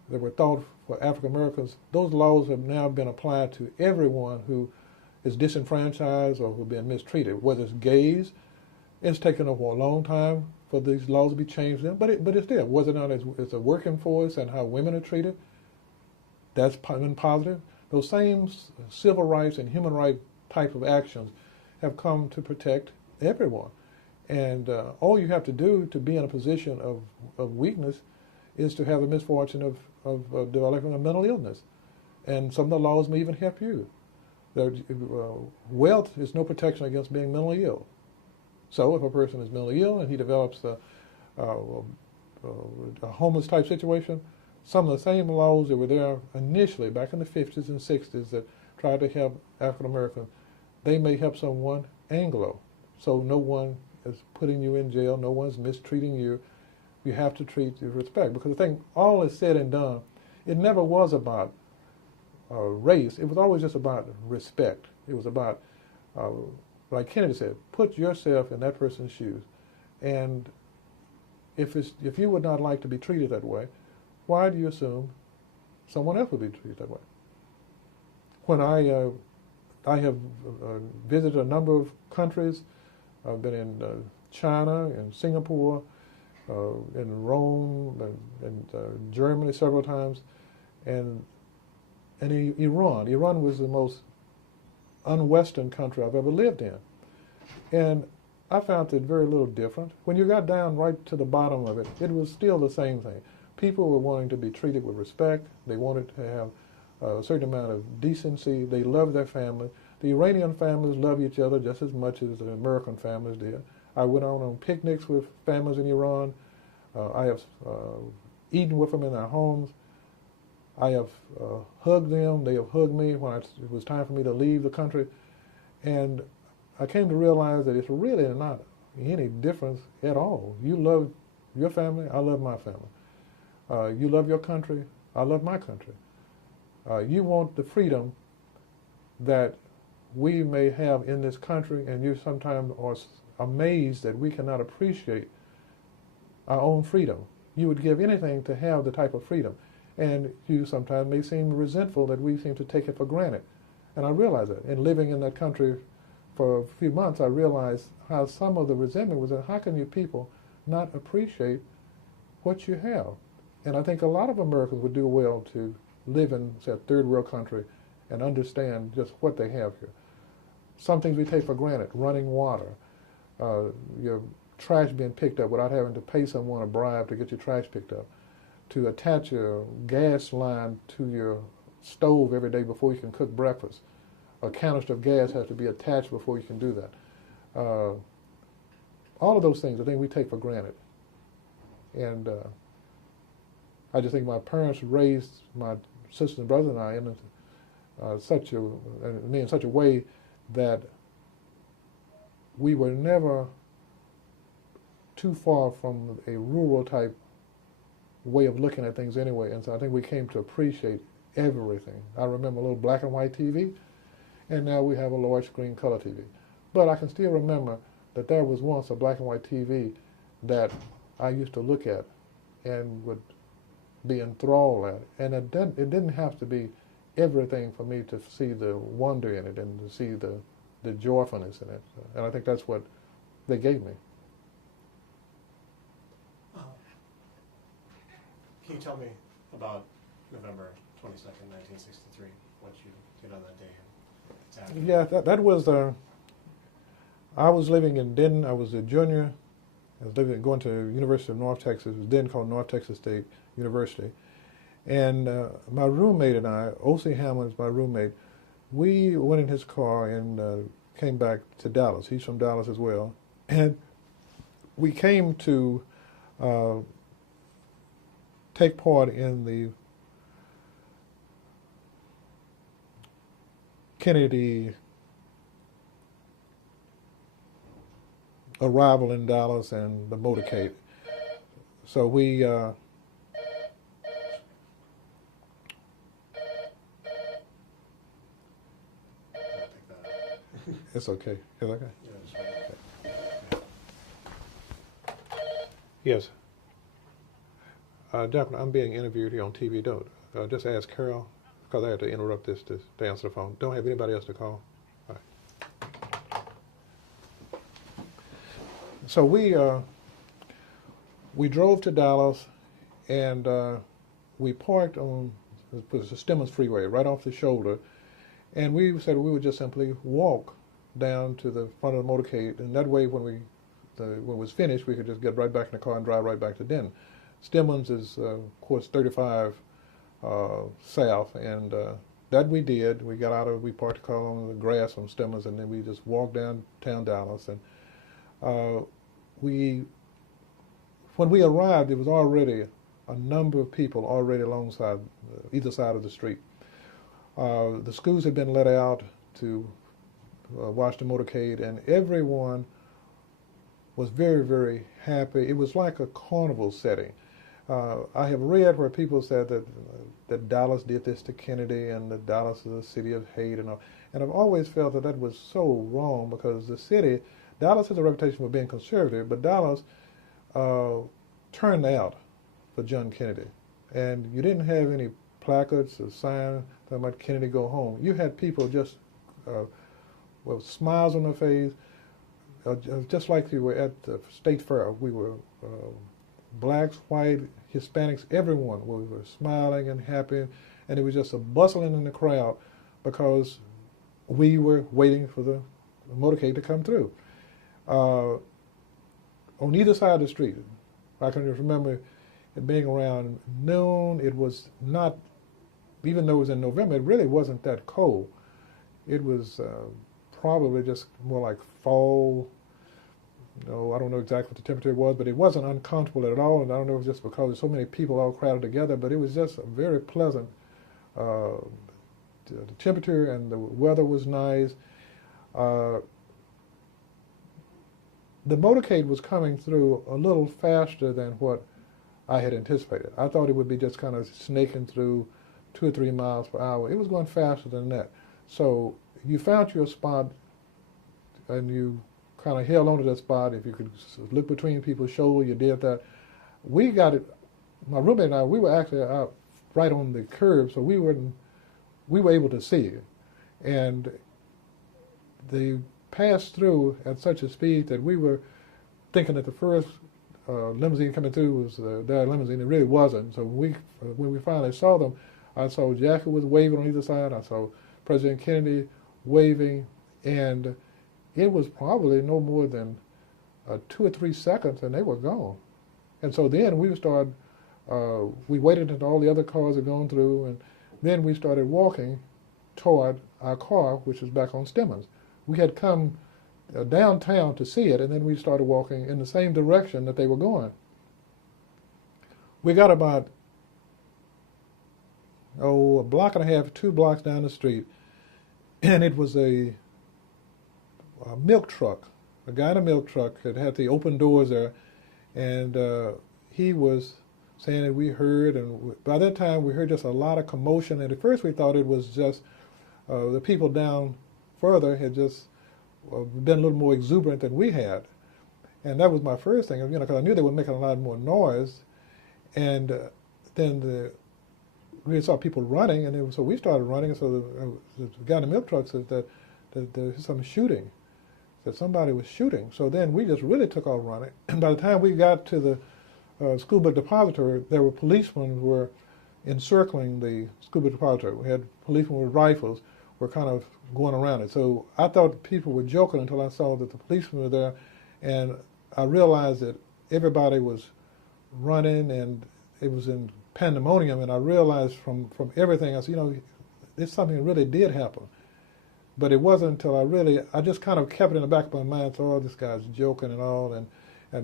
were thought for African Americans. Those laws have now been applied to everyone who is disenfranchised or who have been mistreated, whether it's gays. It's taken a long time for these laws to be changed, but it's there. Was it not as a working force and how women are treated? That's been positive. Those same civil rights and human rights type of actions have come to protect everyone. And all you have to do to be in a position of weakness is to have the misfortune of developing a mental illness. And some of the laws may even help you. Wealth is no protection against being mentally ill. So if a person is mentally ill and he develops a homeless type situation, some of the same laws that were there initially back in the 50s and 60s that tried to help African Americans, they may help someone Anglo. So no one is putting you in jail, no one's mistreating you. You have to treat with respect. Because the thing, all is said and done, it never was about race. It was always just about respect. It was about, like Kennedy said, put yourself in that person's shoes. And if you would not like to be treated that way, why do you assume someone else would be treated that way? When I have visited a number of countries, I've been in China, in Singapore, in Rome, and Germany several times, and Iran. Iran was the most un-Western country I've ever lived in. And I found it very little different. When you got down right to the bottom of it, it was still the same thing. People were wanting to be treated with respect. They wanted to have a certain amount of decency. They loved their family. The Iranian families love each other just as much as the American families did. I went on picnics with families in Iran. I have eaten with them in their homes. I have hugged them. They have hugged me when it was time for me to leave the country. And I came to realize that it's really not any difference at all. You love your family, I love my family. You love your country, I love my country. You want the freedom that we may have in this country, and you sometimes are amazed that we cannot appreciate our own freedom. You would give anything to have the type of freedom. And you sometimes may seem resentful that we seem to take it for granted. And I realize that. And living in that country for a few months, I realized how some of the resentment was that how can you people not appreciate what you have? And I think a lot of Americans would do well to live in, say, a third world country and understand just what they have here. Some things we take for granted, running water, your trash being picked up without having to pay someone a bribe to get your trash picked up, to attach a gas line to your stove every day before you can cook breakfast. A canister of gas has to be attached before you can do that. All of those things, I think we take for granted. And I just think my parents raised my sisters and brothers and I in such a way that we were never too far from a rural type way of looking at things anyway, and so I think we came to appreciate everything. I remember a little black and white TV, and now we have a large screen color TV. But I can still remember that there was once a black and white TV that I used to look at and would be enthralled at, and it didn't have to be everything for me to see the wonder in it and to see the joyfulness in it, and I think that's what they gave me. Can you tell me about November 22nd, 1963, what you did on that day? Yeah, that was, I was living in Denton. I was a junior. I was going to University of North Texas. It was then called North Texas State University. And my roommate and I, O.C. Hammond is my roommate, we went in his car and came back to Dallas. He's from Dallas as well. And we came to take part in the Kennedy arrival in Dallas and the motorcade. So we it's okay. Is that okay? Yes. Jack, I'm being interviewed here on TV. Don't just ask Carol, because I had to interrupt this to answer the phone. Don't have anybody else to call. All right. So we drove to Dallas, and we parked on the Stemmons Freeway right off the shoulder, and we said we would just simply walk down to the front of the motorcade, and that way when it was finished, we could just get right back in the car and drive right back to Denton. Stemmons is, of course, 35 south, and that we did. We got out of, we parked the car on the grass on Stemmons, and then we just walked downtown Dallas. And we, when we arrived, there was already a number of people already alongside either side of the street. The schools had been let out to watch the motorcade, and everyone was very, very happy. It was like a carnival setting. I have read where people said that Dallas did this to Kennedy, and that Dallas is a city of hate and all. And I've always felt that that was so wrong, because the city, Dallas has a reputation for being conservative, but Dallas turned out for John Kennedy. And you didn't have any placards or signs talking about Kennedy go home. You had people just with smiles on their face, just like you were at the State Fair. We were blacks, white, Hispanics, everyone. We were smiling and happy, and it was just a bustling in the crowd because we were waiting for the motorcade to come through. On either side of the street, I can remember it being around noon. It was not, even though it was in November, it really wasn't that cold. It was probably just more like fall. No, I don't know exactly what the temperature was, but it wasn't uncomfortable at all. And I don't know if it was just because so many people all crowded together, but it was just a very pleasant. The temperature and the weather was nice. The motorcade was coming through a little faster than what I had anticipated. I thought it would be just kind of snaking through 2 or 3 miles per hour. It was going faster than that. So you found your spot, and you kind of held onto that spot. If you could look between people's shoulders, you did that. We got it. My roommate and I, we were actually out right on the curb, so we were able to see it. And they passed through at such a speed that we were thinking that the first limousine coming through was their limousine. It really wasn't. So when we finally saw them, I saw Jackie was waving on either side. I saw President Kennedy waving, and it was probably no more than 2 or 3 seconds, and they were gone. And so then we started, we waited until all the other cars had gone through, and then we started walking toward our car, which was back on Stemmons. We had come downtown to see it, and then we started walking in the same direction that they were going. We got about, a block and a half, 2 blocks down the street, and it was a milk truck. A guy in a milk truck that had the open doors there, and he was saying that we heard, and by that time we heard just a lot of commotion, and at first we thought it was just the people down further had just been a little more exuberant than we had. And that was my first thing, because I knew they were making a lot more noise, and then we saw people running, and so we started running, and so the guy in the milk truck said that there's some shooting, that somebody was shooting. So then we just really took off running, and by the time we got to the school book depository, there were policemen who were encircling the school book depository. We had policemen with rifles were kind of going around it. So I thought people were joking until I saw that the policemen were there, and I realized that everybody was running, and it was in pandemonium, and I realized from everything, I said, it's something that really did happen. But it wasn't until I just kind of kept it in the back of my mind, so, oh, this guy's joking and all, and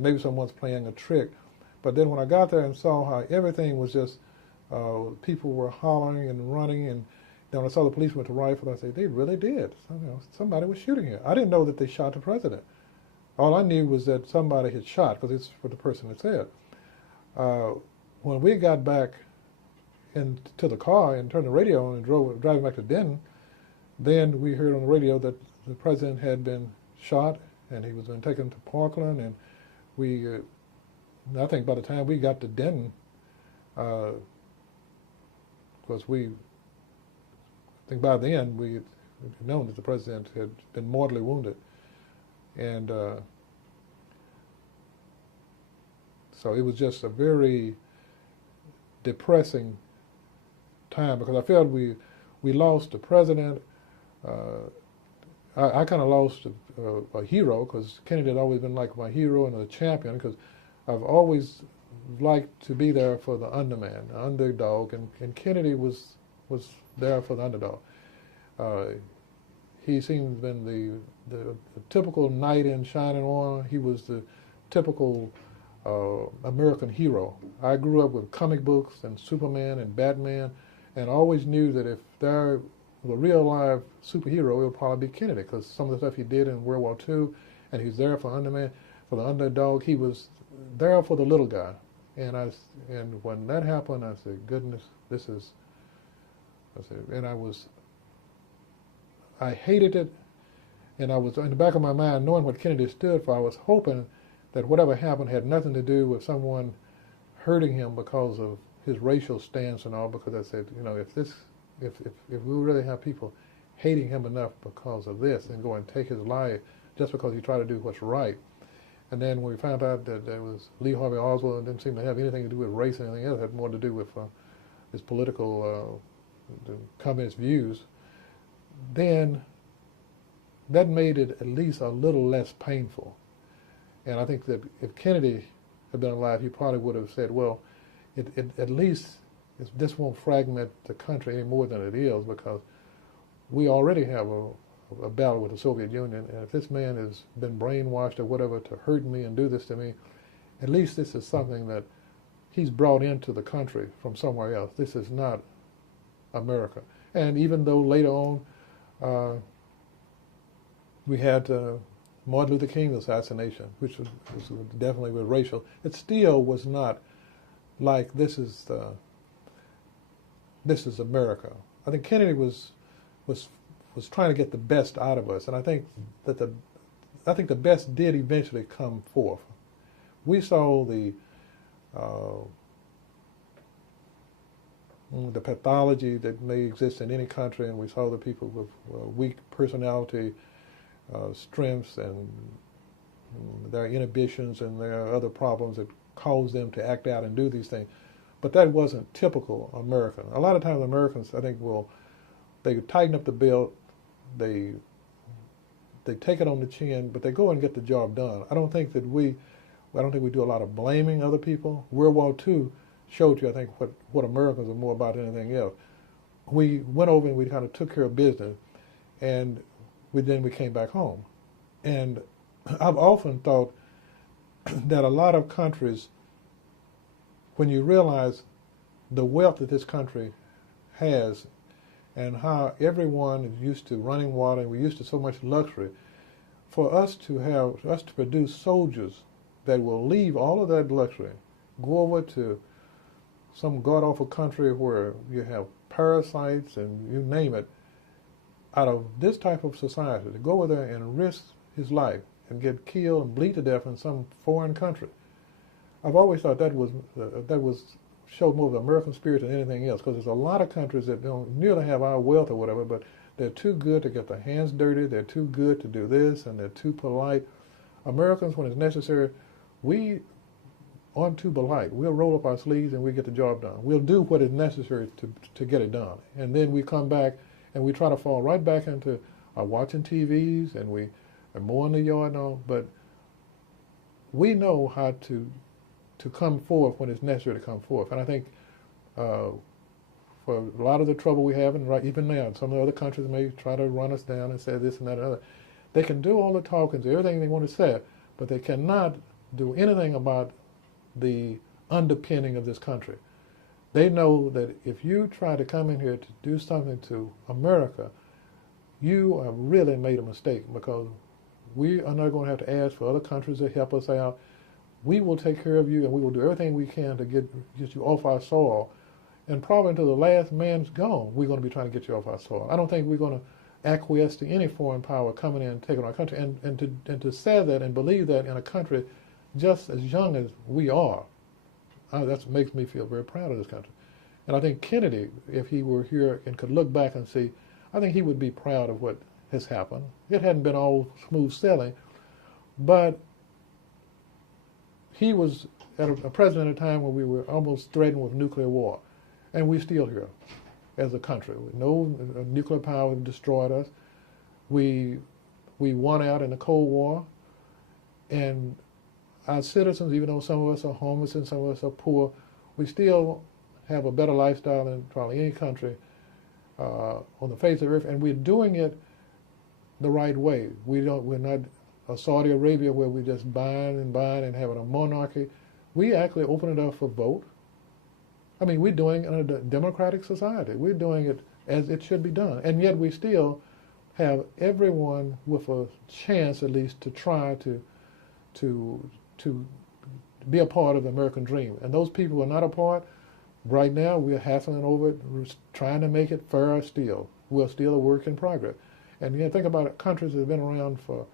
maybe someone's playing a trick. But then when I got there and saw how everything was just, people were hollering and running, and then when I saw the policeman with the rifle, I said, they really did. Somebody was shooting here. I didn't know that they shot the president. All I knew was that somebody had shot, because it's for the person that said. When we got back into the car and turned the radio on and driving back to Denton, then we heard on the radio that the president had been shot, and he was been taken to Parkland, and we, I think by the time we got to Denton, because I think by then we had known that the president had been mortally wounded, and so it was just a very depressing time, because I felt we lost the president. I kind of lost a hero, because Kennedy had always been like my hero and a champion, because I've always liked to be there for the underman, the underdog, and Kennedy was there for the underdog. He seems to have been the typical knight in shining armor. He was the typical American hero. I grew up with comic books and Superman and Batman, and I always knew that if there was a real live superhero, it would probably be Kennedy, because some of the stuff he did in World War II, and he's there for the underdog. He was there for the little guy. And when that happened, I said, goodness, this is, and I hated it, and I was in the back of my mind, knowing what Kennedy stood for, I was hoping that whatever happened had nothing to do with someone hurting him because of his racial stance and all, because I said, if we really have people hating him enough because of this and go and take his life just because he tried to do what's right. And then when we found out that there was Lee Harvey Oswald, and didn't seem to have anything to do with race or anything else, it had more to do with his political the communist views, then that made it at least a little less painful. And I think that if Kennedy had been alive, he probably would have said, well, at least this won't fragment the country any more than it is, because we already have a battle with the Soviet Union, and if this man has been brainwashed or whatever to hurt me and do this to me, at least this is something that he's brought into the country from somewhere else. This is not America. And even though later on we had Martin Luther King's assassination, which was definitely was racial, it still was not like this is America. I think Kennedy was trying to get the best out of us, and I think that the best did eventually come forth. We saw the pathology that may exist in any country, and we saw the people with weak personality, strengths, and their inhibitions and their other problems that cause them to act out and do these things. But that wasn't typical American. A lot of times Americans, I think, they tighten up the belt, they take it on the chin, but they go and get the job done. I don't think we do a lot of blaming other people. World War II showed you, I think, what Americans are more about than anything else. We went over and we kind of took care of business, and then we came back home. And I've often thought that a lot of countries, when you realize the wealth that this country has and how everyone is used to running water and we're used to so much luxury, for us to produce soldiers that will leave all of that luxury, go over to some god-awful country where you have parasites and you name it, out of this type of society, to go over there and risk his life and get killed and bleed to death in some foreign country. I've always thought that showed more of the American spirit than anything else, because there's a lot of countries that don't nearly have our wealth or whatever, but they're too good to get their hands dirty, they're too good to do this, and they're too polite. Americans, when it's necessary, we aren't too polite. We'll roll up our sleeves and we get the job done. We'll do what is necessary to get it done. And then we come back and we try to fall right back into watching TVs, and we are mowing the yard and all, but we know how to come forth when it's necessary to come forth. And I think for a lot of the trouble we have, and right even now, some of the other countries may try to run us down and say this and that and other. They can do all the talking, do everything they want to say, but they cannot do anything about the underpinning of this country. They know that if you try to come in here to do something to America, you have really made a mistake, because we are not going to have to ask for other countries to help us out. We will take care of you, and we will do everything we can to get you off our soil. And probably until the last man's gone, we're going to be trying to get you off our soil. I don't think we're going to acquiesce to any foreign power coming in and taking our country. And to say that and believe that in a country just as young as we are, that makes me feel very proud of this country. And I think Kennedy, if he were here and could look back and see, I think he would be proud of what has happened. It hadn't been all smooth sailing, but he was a president at a time when we were almost threatened with nuclear war, and we're still here as a country. No nuclear power destroyed us. We won out in the Cold War, and our citizens, even though some of us are homeless and some of us are poor, we still have a better lifestyle than probably any country on the face of the earth, and we're doing it the right way. We're not a Saudi Arabia where we just buying and having a monarchy. We actually open it up for vote. I mean, we're doing it in a democratic society. We're doing it as it should be done, and yet we still have everyone with a chance, at least, to try to be a part of the American dream. And those people who are not a part, right now we're hassling over it, we're trying to make it fair still. We're still a work in progress. And you think about it, countries that have been around for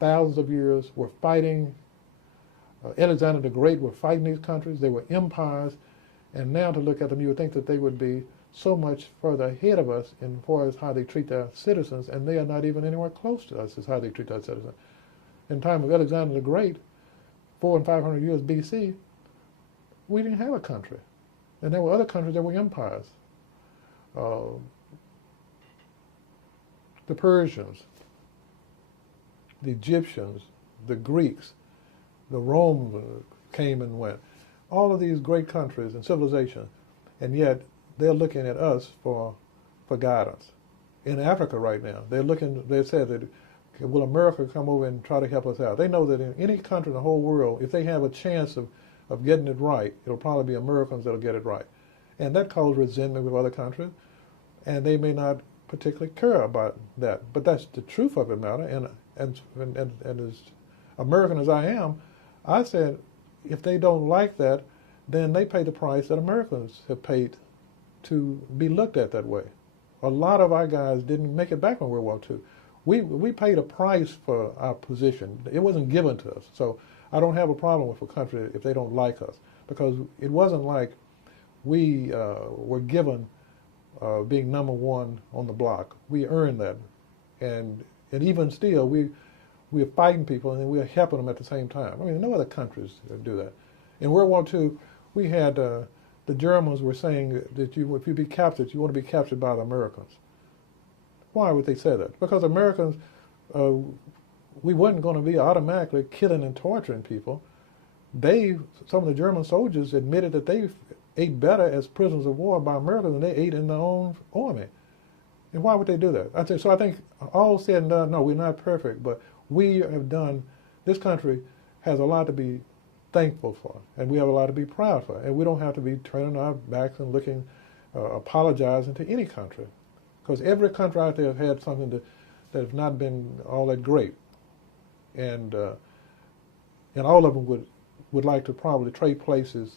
thousands of years were fighting. Alexander the Great were fighting these countries. They were empires. And now to look at them, you would think that they would be so much further ahead of us in far as how they treat their citizens, and they are not even anywhere close to us as how they treat their citizens. In the time of Alexander the Great, 400 and 500 years BC, we didn't have a country. And there were other countries that were empires. The Persians, the Egyptians, the Greeks, the Romans came and went. All of these great countries and civilizations, and yet they're looking at us for guidance. In Africa right now, they said that, will America come over and try to help us out? They know that in any country in the whole world, if they have a chance of getting it right, it'll probably be Americans that'll get it right. And that causes resentment with other countries, and they may not particularly care about that. But that's the truth of the matter, and as American as I am, I said, if they don't like that, then they pay the price that Americans have paid to be looked at that way. A lot of our guys didn't make it back from World War II. We paid a price for our position. It wasn't given to us. So I don't have a problem with a country if they don't like us, because it wasn't like we were given being number one on the block. We earned that. And even still, we're fighting people and we're helping them at the same time. I mean, no other countries do that. In World War II, we had the Germans were saying that if you be captured, you want to be captured by the Americans. Why would they say that? Because Americans, we weren't going to be automatically killing and torturing people. Some of the German soldiers admitted that they ate better as prisoners of war by Americans than they ate in their own army. And why would they do that? I think all said and done, no, we're not perfect, but we have done, this country has a lot to be thankful for, and we have a lot to be proud for, and we don't have to be turning our backs and looking, apologizing to any country, because every country out there has had something that has not been all that great, and all of them would like to probably trade places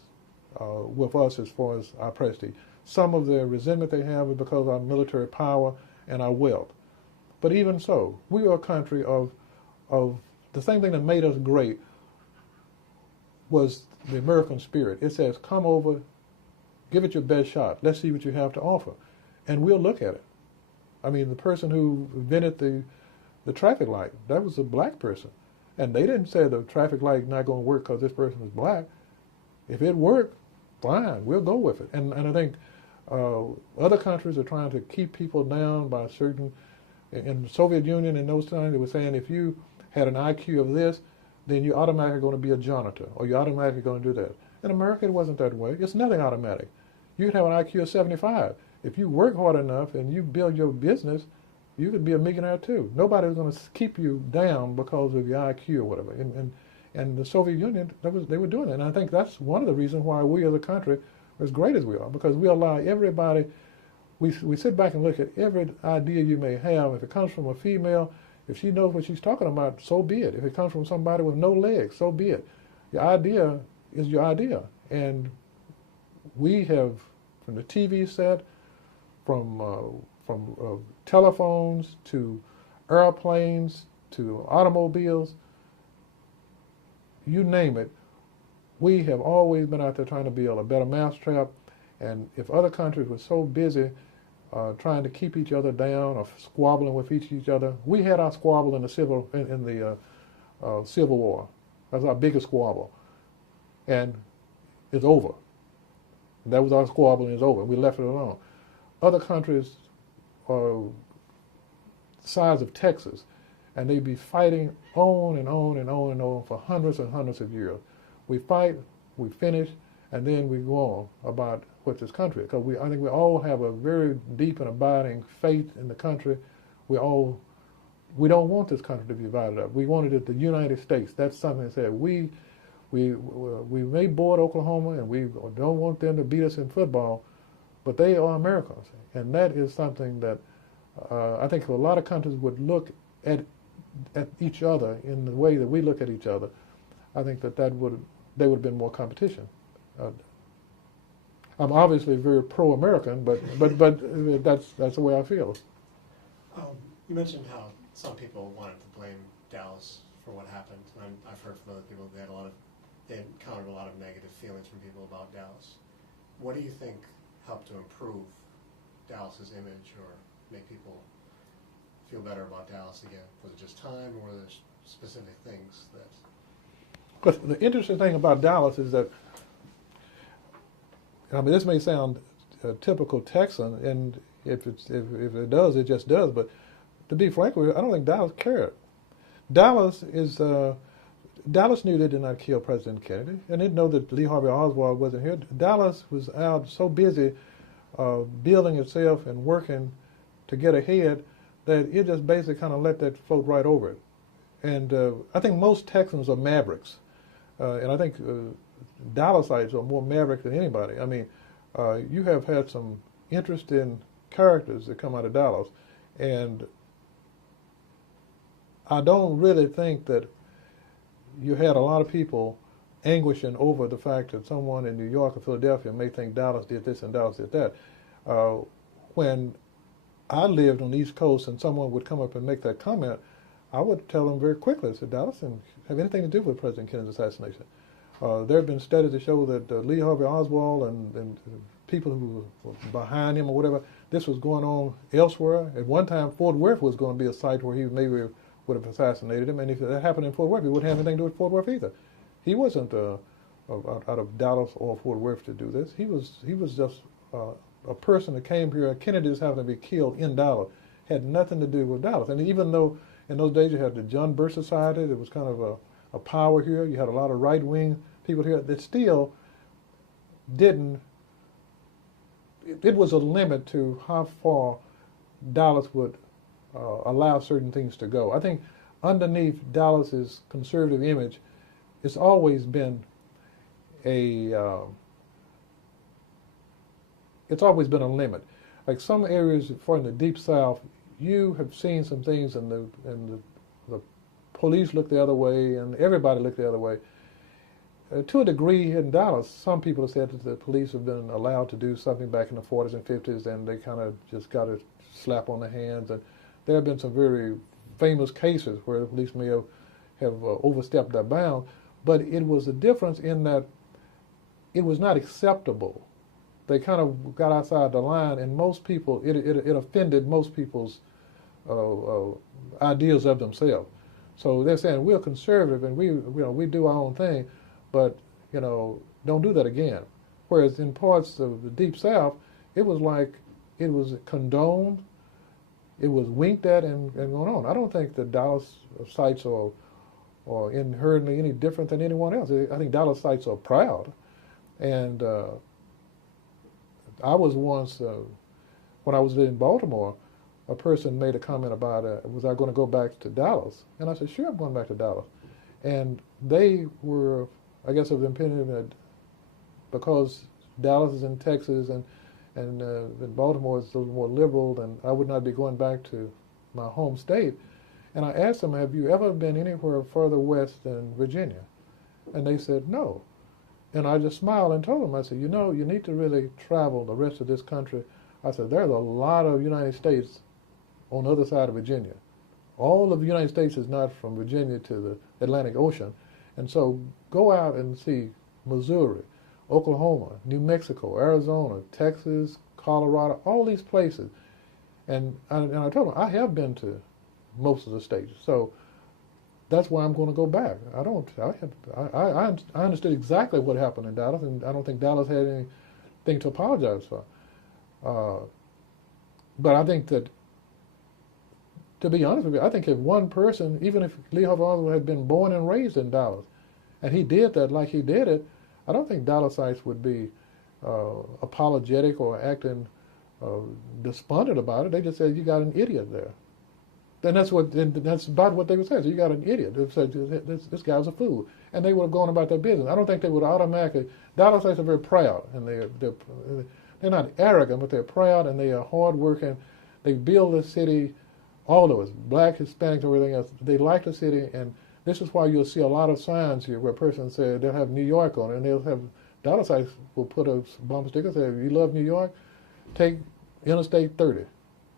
with us as far as our prestige. Some of the resentment they have is because of our military power and our wealth, but even so, we are a country of the same thing that made us great was the American spirit. It says, come over, give it your best shot. Let's see what you have to offer. And we'll look at it. I mean, the person who invented the traffic light, that was a black person. And they didn't say the traffic light not going to work because this person is black. If it worked, fine, we'll go with it. And I think other countries are trying to keep people down by certain, in the Soviet Union in those times, they were saying if you had an IQ of this, then you're automatically going to be a janitor, or you're automatically going to do that. In America, it wasn't that way. It's nothing automatic. You could have an IQ of 75. If you work hard enough and you build your business, you could be a millionaire too. Nobody's going to keep you down because of your IQ or whatever. And the Soviet Union, they were doing it. And I think that's one of the reasons why we as a country are as great as we are, because we allow everybody, we sit back and look at every idea you may have. If it comes from a female, if she knows what she's talking about, so be it. If it comes from somebody with no legs, so be it. Your idea is your idea. And we have, from the TV set, from telephones to airplanes to automobiles, you name it, we have always been out there trying to build a better mousetrap. And if other countries were so busy trying to keep each other down or squabbling with each other. We had our squabble in the Civil War. That was our biggest squabble, and it's over. That was our squabble, and it's over. We left it alone. Other countries are the size of Texas, and they'd be fighting on and on and on and on for hundreds and hundreds of years. We fight, we finish, and then we go on about what this country is. Because I think we all have a very deep and abiding faith in the country. We don't want this country to be divided up. We wanted it the United States. That's something that said we may board Oklahoma, and we don't want them to beat us in football, but they are Americans, and that is something that I think a lot of countries would look at each other in the way that we look at each other. I think there would have been more competition. I'm obviously very pro-American, but that's the way I feel. You mentioned how some people wanted to blame Dallas for what happened. I've heard from other people they encountered a lot of negative feelings from people about Dallas. What do you think helped to improve Dallas's image or make people feel better about Dallas again? Was it just time, or were there specific things that? Because the interesting thing about Dallas is that, I mean, this may sound typical Texan, and if it does, it just does. But to be frank with you, I don't think Dallas cared. Dallas knew they did not kill President Kennedy, and didn't know that Lee Harvey Oswald wasn't here. Dallas was out so busy building itself and working to get ahead that it just basically kind of let that float right over it. And I think most Texans are mavericks, and I think Dallasites are more maverick than anybody. I mean, you have had some interesting characters that come out of Dallas, and I don't really think that you had a lot of people anguishing over the fact that someone in New York or Philadelphia may think Dallas did this and Dallas did that. When I lived on the East Coast and someone would come up and make that comment, I would tell them very quickly, I said, Dallas didn't have anything to do with President Kennedy's assassination. There have been studies that show that Lee Harvey Oswald and people who were behind him or whatever, this was going on elsewhere. At one time, Fort Worth was going to be a site where he maybe would have assassinated him, and if that happened in Fort Worth, he wouldn't have anything to do with Fort Worth either. He wasn't out of Dallas or Fort Worth to do this. He was just a person that came here. Kennedy just happened to be killed in Dallas. Had nothing to do with Dallas. And even though in those days you had the John Birch Society, there was kind of a power here. You had a lot of right-wing people here that still didn't. It was a limit to how far Dallas would allow certain things to go. I think underneath Dallas's conservative image, it's always been a limit. Like some areas, for in the Deep South, you have seen some things, and the police look the other way, and everybody looked the other way. To a degree, in Dallas, some people have said that the police have been allowed to do something back in the 40s and 50s, and they kind of just got a slap on the hands. And there have been some very famous cases where the police may have overstepped their bound, but it was a difference in that it was not acceptable. They kind of got outside the line, and most people, it offended most people's ideas of themselves. So they're saying, we're conservative and we do our own thing, but don't do that again. Whereas in parts of the Deep South, it was like it was condoned, it was winked at, and going on. I don't think the Dallas sites are inherently any different than anyone else. I think Dallas sites are proud, and I was once, when I was in Baltimore, a person made a comment about, was I going to go back to Dallas? And I said, sure, I'm going back to Dallas. And they were, I guess, of the opinion that because Dallas is in Texas and Baltimore is a little more liberal, and I would not be going back to my home state. And I asked them, have you ever been anywhere further west than Virginia? And they said, no. And I just smiled and told them, I said, you need to really travel the rest of this country. I said, there's a lot of United States on the other side of Virginia. All of the United States is not from Virginia to the Atlantic Ocean. And so go out and see Missouri, Oklahoma, New Mexico, Arizona, Texas, Colorado, all these places. And I told them, I have been to most of the states. So that's why I'm going to go back. I understood exactly what happened in Dallas, and I don't think Dallas had anything to apologize for. But I think that, to be honest with you, I think if one person, even if Lee Harvey Oswald had been born and raised in Dallas, and he did that like he did it, I don't think Dallassites would be apologetic or acting despondent about it. They just said, you got an idiot there. And that's about what they would say. So you got an idiot. They said, this guy's a fool. And they would have gone about their business. I don't think they would automatically. Dallassites are very proud, and they're not arrogant, but they're proud, and they are hardworking. They build the city, all of us, black, Hispanics, everything else. They like the city, and this is why you'll see a lot of signs here where a person says they'll have New York on it, and they'll have Dallassites will put a bumper sticker say, if you love New York, take Interstate 30.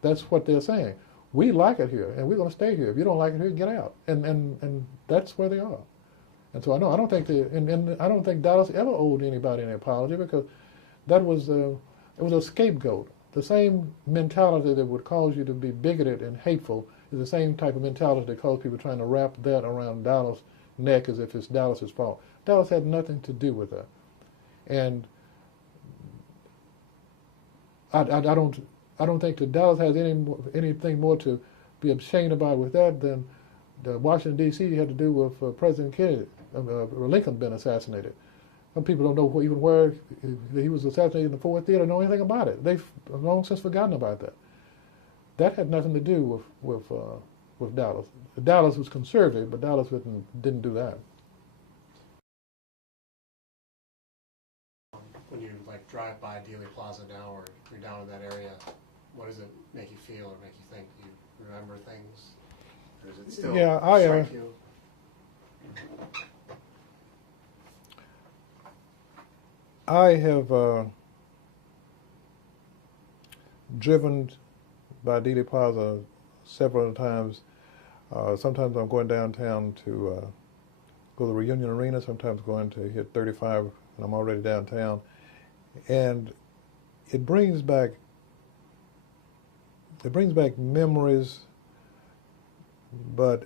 That's what they're saying. We like it here, and we're going to stay here. If you don't like it here, get out. And that's where they are. And so I don't think and I don't think Dallas ever owed anybody an apology, because that was it was a scapegoat. The same mentality that would cause you to be bigoted and hateful is the same type of mentality that causes people trying to wrap that around Dallas' neck as if it's Dallas's fault. Dallas had nothing to do with that. And I don't think that Dallas has anything more to be ashamed about with that than the Washington, D.C. had to do with President Kennedy, Lincoln being assassinated. Some people don't know even where he was assassinated in the Ford Theater, know anything about it. They've long since forgotten about that. That had nothing to do with Dallas. Dallas was conservative, but Dallas didn't do that. When you drive by Dealey Plaza now, or you're down in that area, what does it make you feel or make you think? Do you remember things? Or does it still strike you? I have driven by Dealey Plaza several times. Sometimes I'm going downtown to go to the Reunion Arena, sometimes going to hit 35, and I'm already downtown. And it brings back memories, but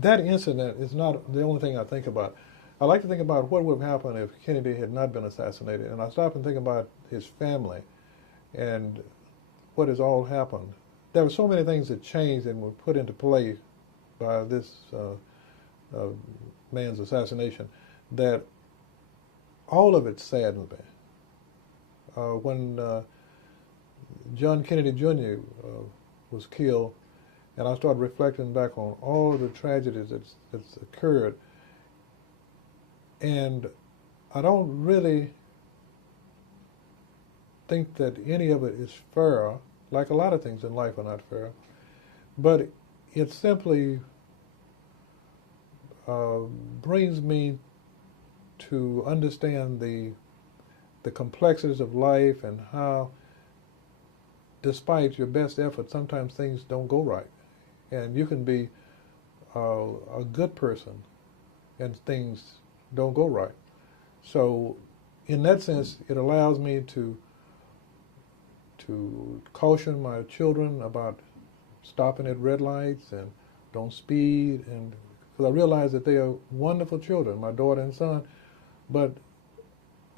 that incident is not the only thing I think about. I like to think about what would have happened if Kennedy had not been assassinated, and I stop and think about his family and what has all happened. There were so many things that changed and were put into play by this man's assassination that all of it saddened me. When John Kennedy Jr. Was killed, and I started reflecting back on all of the tragedies that's occurred, and I don't really think that any of it is fair, like a lot of things in life are not fair, but it simply brings me to understand the complexities of life and how, despite your best efforts, sometimes things don't go right. And you can be a good person and things don't go right. So in that sense, it allows me to caution my children about stopping at red lights and don't speed, and because I realize that they are wonderful children, my daughter and son, but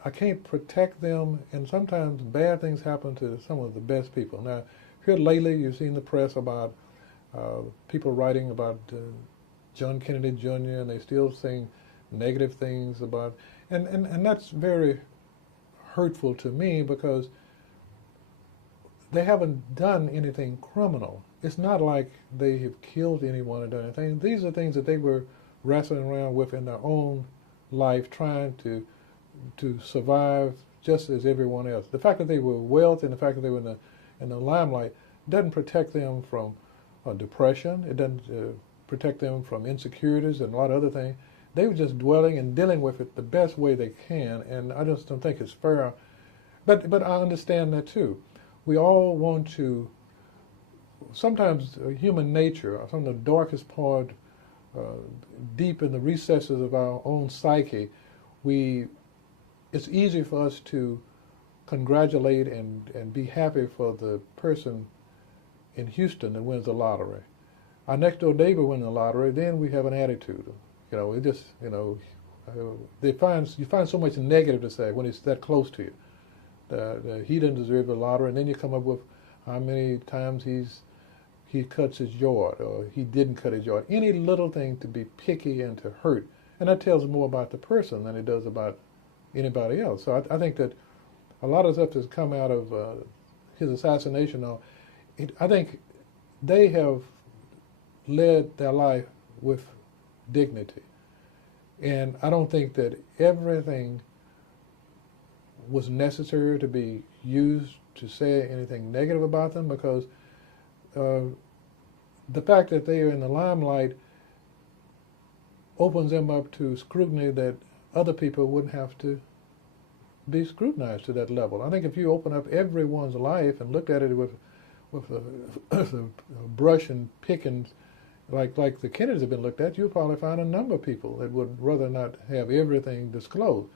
I can't protect them, and sometimes bad things happen to some of the best people. Now, here lately, you've seen the press about people writing about John Kennedy Jr., and they still saying negative things about, and that's very hurtful to me, because they haven't done anything criminal. It's not like they have killed anyone or done anything. These are things that they were wrestling around with in their own life, trying to survive just as everyone else. The fact that they were wealthy and the fact that they were in the limelight doesn't protect them from depression. It doesn't protect them from insecurities and a lot of other things. They were just dwelling and dealing with it the best way they can, and I just don't think it's fair. But I understand that too. We all want to, sometimes human nature, some of the darkest part, deep in the recesses of our own psyche, it's easy for us to congratulate and be happy for the person in Houston that wins the lottery. Our next door neighbor wins the lottery, then we have an attitude. It just, you find so much negative to say when it's that close to you. He didn't deserve the lottery, and then you come up with how many times he's he cuts his yard or he didn't cut his yard. Any little thing to be picky and to hurt. And that tells more about the person than it does about anybody else. So I think that a lot of stuff that's come out of his assassination, I think they have led their life with dignity. And I don't think that everything was necessary to be used to say anything negative about them, because the fact that they are in the limelight opens them up to scrutiny that other people wouldn't have to be scrutinized to that level. I think if you open up everyone's life and looked at it with a brush and pick and like the Kennedys have been looked at, you'll probably find a number of people that would rather not have everything disclosed.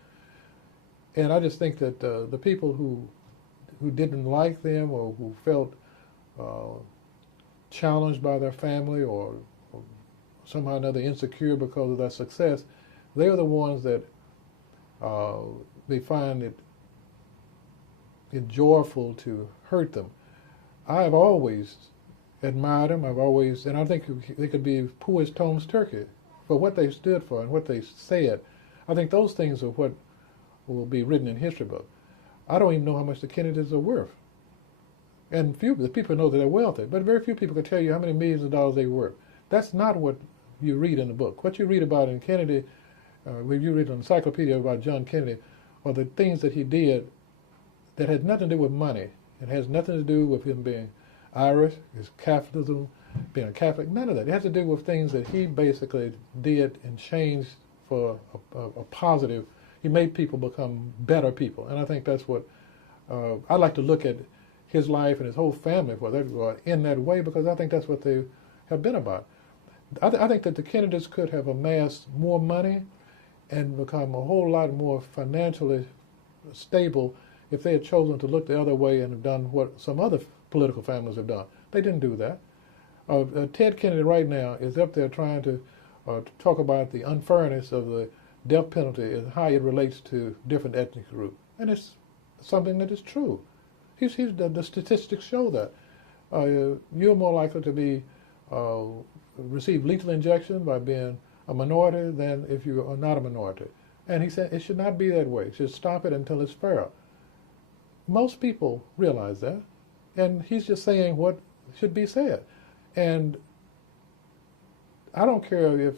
And I just think that the people who didn't like them or who felt challenged by their family or somehow or another insecure because of their success, they are the ones that they find it joyful to hurt them. I've always admired them. And I think they could be poor as Tom's turkey for what they stood for and what they said. I think those things are what will be written in history books. I don't even know how much the Kennedys are worth. And the people know that they're wealthy, but very few people can tell you how many millions of dollars they were worth. That's not what you read in the book. What you read about in Kennedy, when you read an encyclopedia about John Kennedy, are the things that he did that had nothing to do with money. It has nothing to do with him being Irish, his Catholicism, being a Catholic, none of that. It has to do with things that he basically did and changed for a positive. He made people become better people. And I think that's what, I like to look at his life and his whole family in that way, because I think that's what they have been about. I think that the Kennedys could have amassed more money and become a whole lot more financially stable if they had chosen to look the other way and have done what some other political families have done. They didn't do that. Ted Kennedy right now is up there trying to talk about the unfairness of the death penalty and how it relates to different ethnic groups. And it's something that is true. The statistics show that. You're more likely to be receive lethal injection by being a minority than if you are not a minority. And he said it should not be that way. It should stop it until it's fair. Most people realize that. And he's just saying what should be said. And I don't care if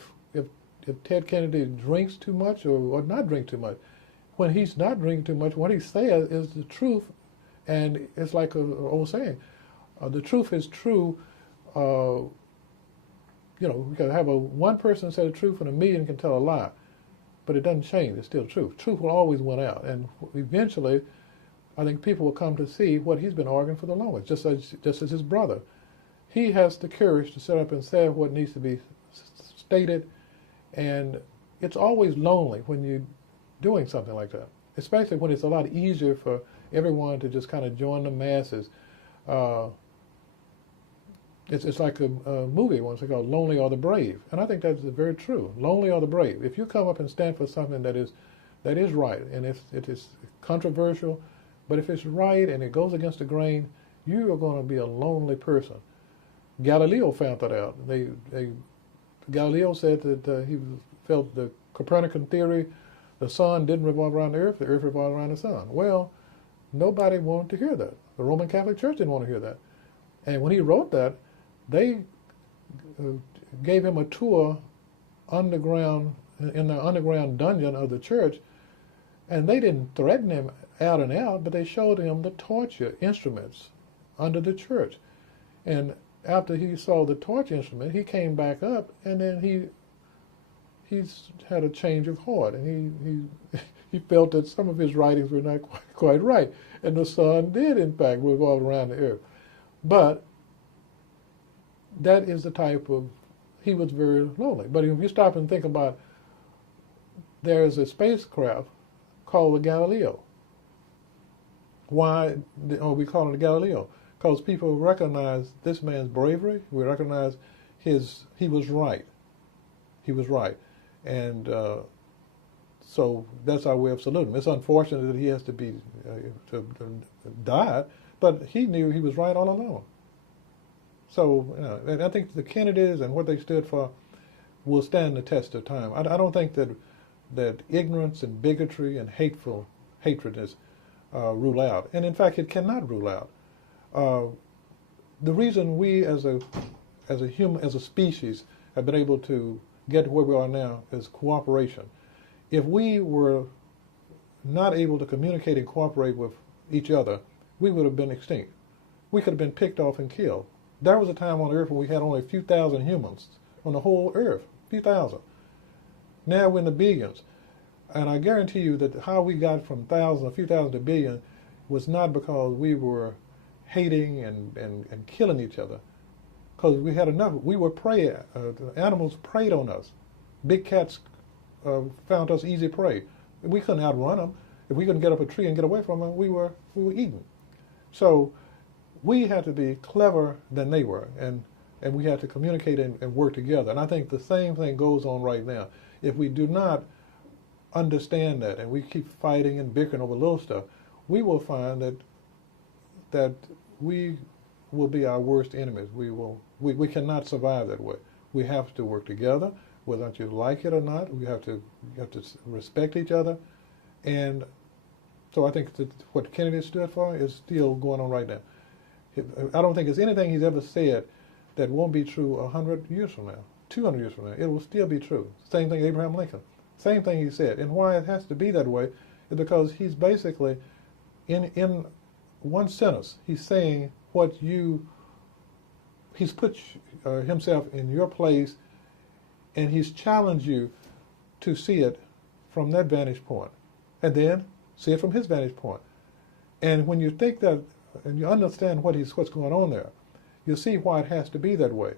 Ted Kennedy drinks too much or not drink too much. When he's not drinking too much, what he says is the truth. And it's like an old saying, the truth is true. We can have one person say the truth and 1,000,000 can tell a lie. But it doesn't change. It's still true. Truth will always win out. And eventually, I think people will come to see what he's been arguing for the longest, just as his brother. He has the courage to sit up and say what needs to be stated, and it's always lonely when you're doing something like that, especially when it's a lot easier for everyone to just kind of join the masses. It's like a movie once called Lonely or the Brave, and I think that's very true. Lonely or the Brave. If you come up and stand for something that is right, and if it is controversial, but if it's right and it goes against the grain, you are going to be a lonely person. Galileo found that out. Galileo said that he felt the Copernican theory, the sun didn't revolve around the earth revolved around the sun. Well, nobody wanted to hear that. The Roman Catholic Church didn't want to hear that. And when he wrote that, they gave him a tour underground, in the underground dungeon of the church, and they didn't threaten him out and out, but they showed him the torture instruments under the church. And after he saw the torture instrument, he came back up, and then he's had a change of heart, and he felt that some of his writings were not quite right, and the sun did in fact revolve around the earth. But that is the type of, he was very lonely. But if you stop and think about, there's a spacecraft called the Galileo. Why are we calling it Galileo? Because people recognize this man's bravery. We recognize he was right. He was right. And so that's our way of saluting him. It's unfortunate that he has to be to die, but he knew he was right all along. So and I think the Kennedys and what they stood for will stand the test of time. I don't think that ignorance and bigotry and hatred is rule out. And in fact, it cannot rule out. The reason we as a species have been able to get to where we are now is cooperation. If we were not able to communicate and cooperate with each other, we would have been extinct. We could have been picked off and killed. There was a time on Earth when we had only a few thousand humans on the whole Earth, a few thousand. Now we're in the billions. And I guarantee you that how we got from thousands, a few thousand to billion, was not because we were hating and killing each other. Because we had enough. We were prey. The animals preyed on us. Big cats found us easy prey. We couldn't outrun them. If we couldn't get up a tree and get away from them, we were eaten. So we had to be clever than they were, and we had to communicate and work together. And I think the same thing goes on right now. If we do not understand that and we keep fighting and bickering over little stuff, we will find that we will be our worst enemies. We cannot survive that way. We have to work together, whether you like it or not. You have to respect each other, and so I think that what Kennedy stood for is still going on right now. I don't think there's anything he's ever said that won't be true 100 years from now, 200 years from now. It will still be true. Same thing Abraham Lincoln. Same thing he said. And why it has to be that way is because he's basically, in one sentence, he's saying he's put himself in your place, and he's challenged you to see it from that vantage point, and then see it from his vantage point. And when you think that, and you understand what's going on there, you'll see why it has to be that way.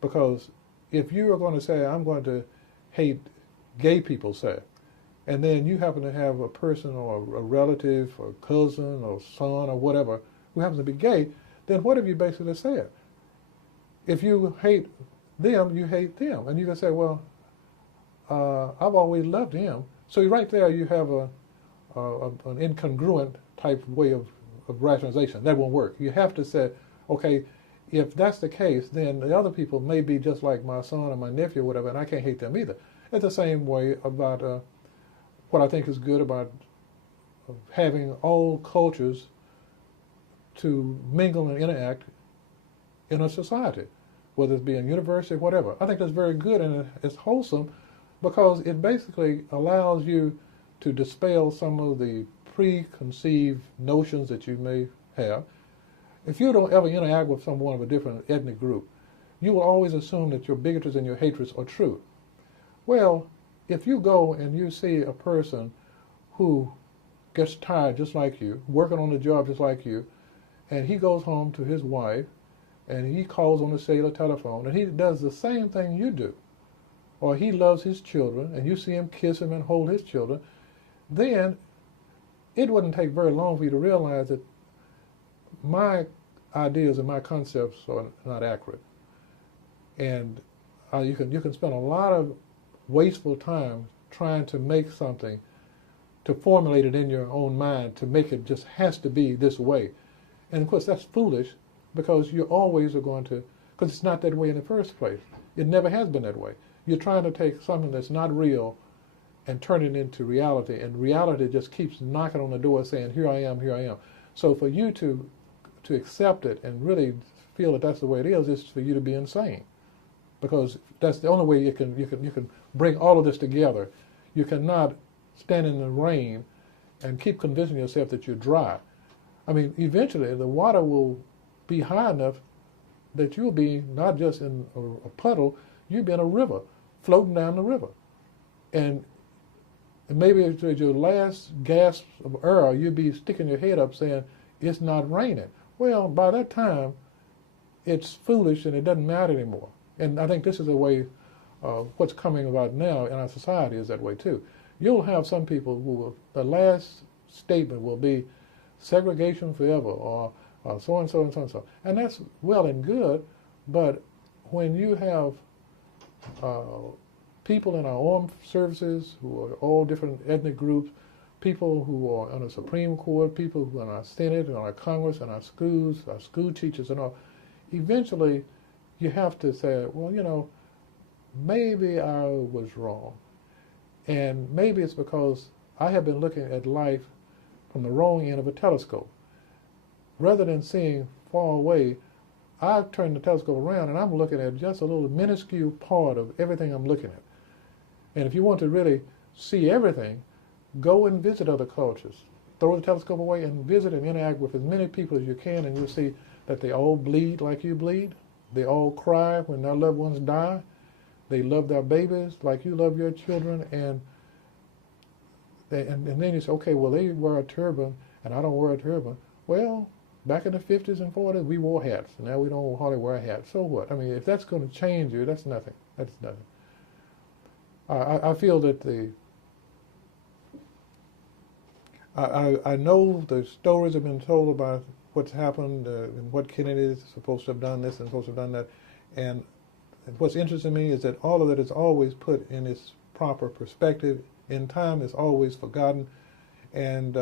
Because if you are going to say, I'm going to hate gay people, say, and then you happen to have a person or a relative or cousin or son or whatever who happens to be gay, then what have you basically said? If you hate them, you hate them. And you can say, well, I've always loved him. So right there you have an incongruent type way of rationalization. That won't work. You have to say, okay, if that's the case, then the other people may be just like my son or my nephew or whatever, and I can't hate them either. It's the same way about what I think is good about having all cultures to mingle and interact in a society, whether it be in university, whatever. I think that's very good, and it's wholesome because it basically allows you to dispel some of the preconceived notions that you may have. If you don't ever interact with someone of a different ethnic group, you will always assume that your bigotries and your hatreds are true. Well, if you go and you see a person who gets tired just like you, working on the job just like you, and he goes home to his wife, and he calls on the cellular telephone, and he does the same thing you do, or he loves his children, and you see him kiss him and hold his children, then it wouldn't take very long for you to realize that my ideas and my concepts are not accurate. And you can spend a lot of wasteful time trying to make something, to formulate it in your own mind, to make it just has to be this way. And of course that's foolish, because you always are going to, because it's not that way in the first place. It never has been that way. You're trying to take something that's not real and turn it into reality, and reality just keeps knocking on the door saying, here I am, here I am. So for you to accept it and really feel that that's the way it is for you to be insane, because that's the only way you can bring all of this together. You cannot stand in the rain and keep convincing yourself that you're dry. I mean, eventually the water will be high enough that you'll be not just in a puddle, you'll be in a river, floating down the river. And maybe at your last gasp of air, you'll be sticking your head up saying, it's not raining. Well, by that time, it's foolish and it doesn't matter anymore. And I think this is the way what's coming about now in our society is that way too. You'll have some people who will, the last statement will be segregation forever, or so and so and so and so. And that's well and good, but when you have people in our armed services who are all different ethnic groups, people who are on the Supreme Court, people who are in our Senate and our Congress and our schools, our school teachers and all, eventually you have to say, well, maybe I was wrong. And maybe it's because I have been looking at life from the wrong end of a telescope. Rather than seeing far away, I've turned the telescope around and I'm looking at just a little minuscule part of everything I'm looking at. And if you want to really see everything, go and visit other cultures. Throw the telescope away and visit and interact with as many people as you can, and you'll see that they all bleed like you bleed. They all cry when their loved ones die. They love their babies like you love your children. And then you say, okay, well, they wear a turban and I don't wear a turban. Well, back in the 50s and 40s, we wore hats. Now we don't hardly wear hats. So what? I mean, if that's going to change you, that's nothing. That's nothing. I feel that I know the stories have been told about what's happened and what Kennedy is supposed to have done this and supposed to have done that. And what's interesting to me is that all of that is always put in its proper perspective. In time, it's always forgotten. And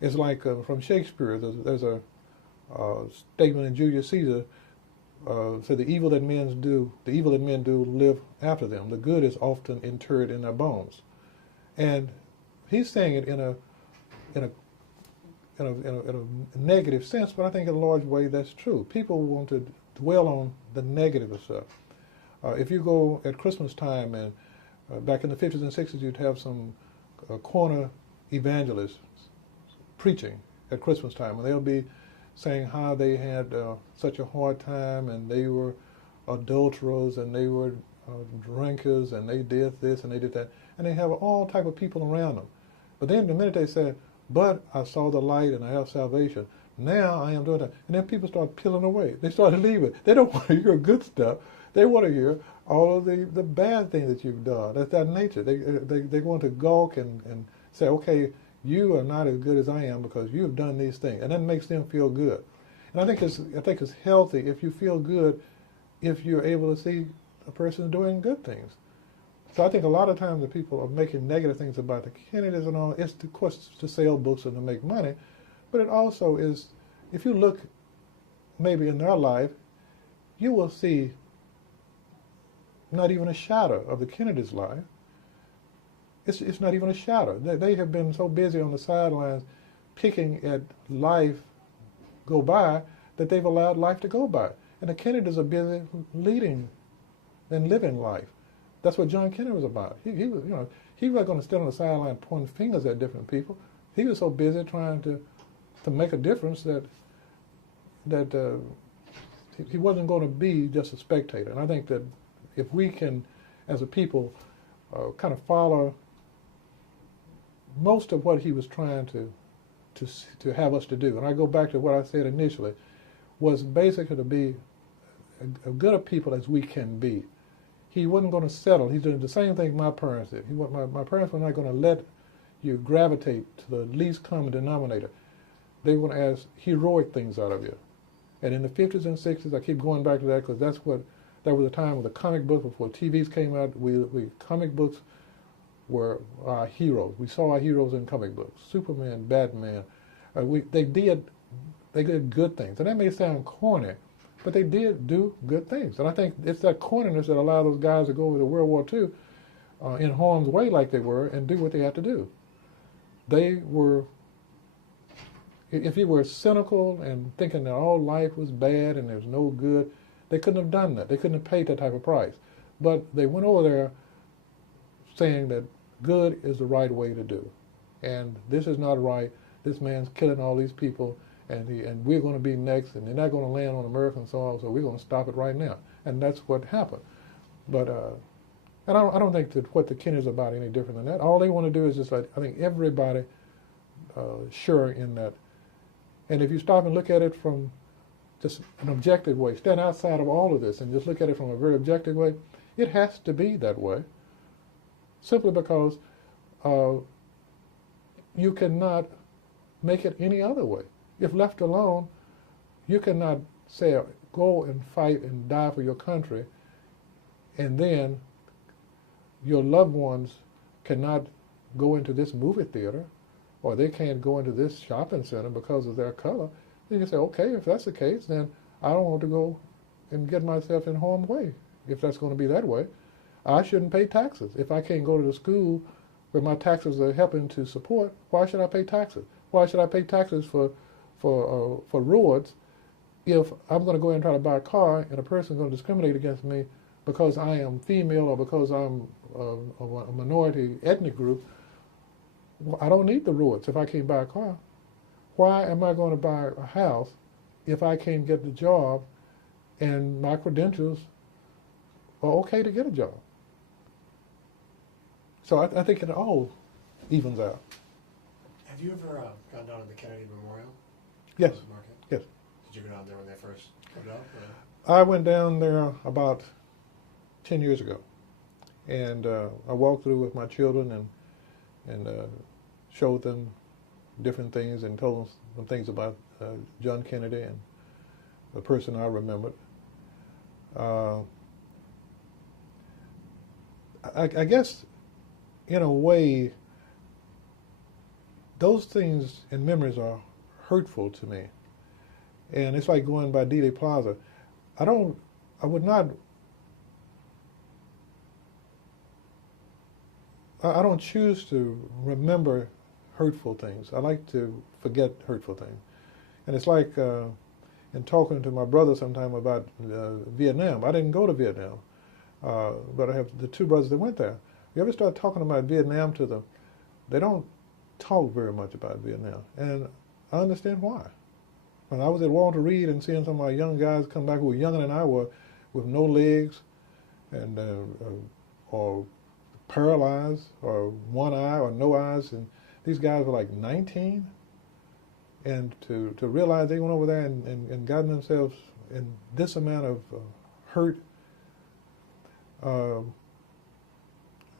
it's like from Shakespeare, there's a statement in Julius Caesar, said the evil that men do live after them. The good is often interred in their bones. And he's saying it in a negative sense, but I think in a large way that's true. People want to dwell on the negative of stuff. If you go at Christmas time, and back in the 50s and 60s, you'd have some corner evangelists preaching at Christmas time, and they'll be saying how they had such a hard time, and they were adulterers, and they were drinkers, and they did this and they did that, and they have all type of people around them. But then the minute they said, but I saw the light and I have salvation, now I am doing that, and then people start peeling away. They start leaving. They don't want to hear good stuff. They want to hear all of the bad things that you've done. That's their nature. They want to gawk and say, okay, you are not as good as I am because you've done these things, and that makes them feel good. And I think it's healthy if you feel good, if you're able to see a person doing good things. So I think a lot of times the people are making negative things about the Kennedys and all. It's of course to sell books and to make money, but it also is, if you look maybe in their life, you will see not even a shadow of the Kennedys' life. It's not even a shadow. They have been so busy on the sidelines picking at life go by that they've allowed life to go by. And the Kennedys are busy leading and living life. That's what John Kennedy was about. He was, he wasn't going to stand on the sideline pointing fingers at different people. He was so busy trying to make a difference that he wasn't going to be just a spectator. And I think that if we can, as a people, kind of follow most of what he was trying to have us to do, and I go back to what I said initially, was basically to be as good a people as we can be. He wasn't going to settle. He's doing the same thing my parents did. My parents were not going to let you gravitate to the least common denominator. They were going to ask heroic things out of you. And in the 50s and 60s, I keep going back to that because that was the time with the comic book before TVs came out. Comic books were our heroes. We saw our heroes in comic books. Superman, Batman. They did good things. And that may sound corny, but they did do good things. And I think it's that corniness that allowed those guys to go over to World War II in harm's way like they were and do what they had to do. They were, if you were cynical and thinking that all life was bad and there's no good, they couldn't have done that. They couldn't have paid that type of price. But they went over there saying that good is the right way to do. And this is not right. This man's killing all these people, and we're going to be next, and they're not going to land on American soil, so we're going to stop it right now. And that's what happened. But and I don't think that what the Kennedys are about any different than that. All they want to do is just let, I think, everybody share in that. And if you stop and look at it from just an objective way, stand outside of all of this and just look at it from a very objective way, it has to be that way. Simply because you cannot make it any other way. If left alone, you cannot say, go and fight and die for your country, and then your loved ones cannot go into this movie theater, or they can't go into this shopping center because of their color. Then you say, okay, if that's the case, then I don't want to go and get myself in harm's way. If that's going to be that way, I shouldn't pay taxes. If I can't go to the school where my taxes are helping to support, why should I pay taxes? Why should I pay taxes for roads if I'm going to go ahead and try to buy a car and a person is going to discriminate against me because I am female or because I'm a minority ethnic group? Well, I don't need the roads if I can't buy a car. Why am I going to buy a house if I can't get the job and my credentials are okay to get a job? So I think it all evens out. Have you ever gone down to the Kennedy Memorial? Yes. Market? Yes. Did you go down there when they first put it up? I went down there about 10 years ago, and I walked through with my children and showed them different things and told them some things about John Kennedy and the person I remembered. I guess, in a way, those things and memories are hurtful to me. And it's like going by Dealey Plaza. I don't choose to remember hurtful things. I like to forget hurtful things. And it's like in talking to my brother sometime about Vietnam. I didn't go to Vietnam, but I have the two brothers that went there. You ever start talking about Vietnam to them, they don't talk very much about Vietnam. And I understand why. When I was at Walter Reed and seeing some of my young guys come back who were younger than I were with no legs and or paralyzed or one eye or no eyes, and these guys were like 19, and to realize they went over there and gotten themselves in this amount of hurt,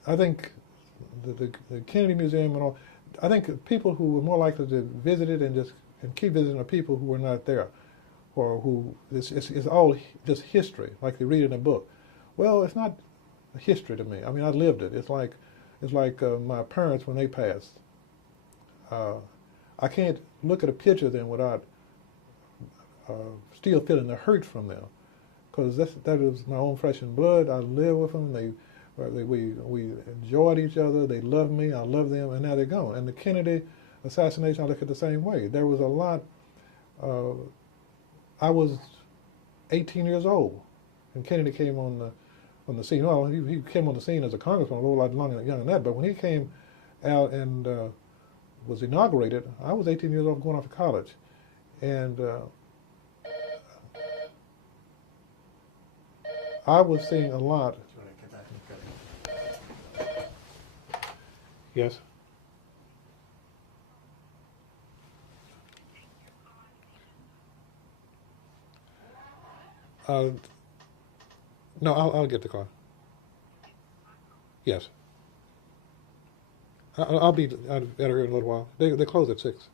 I think the Kennedy Museum and all, I think people who were more likely to visit it and keep visiting are people who were not there, or who it's all just history, like they read in a book. Well, it's not history to me. I mean, I lived it. It's like my parents when they passed. I can't look at a picture of them without still feeling the hurt from them, because that is my own flesh and blood. I live with them. We enjoyed each other. They loved me. I loved them, and now they're gone. And the Kennedy assassination, I look at the same way. There was a lot. I was 18 years old, and Kennedy came on the scene. Well, he came on the scene as a congressman a little lot younger than that. But when he came out and was inaugurated, I was 18 years old, going off to college, and I was seeing a lot. Yes. No, I'll get the car. Yes. I'll be out of here in a little while. They close at 6.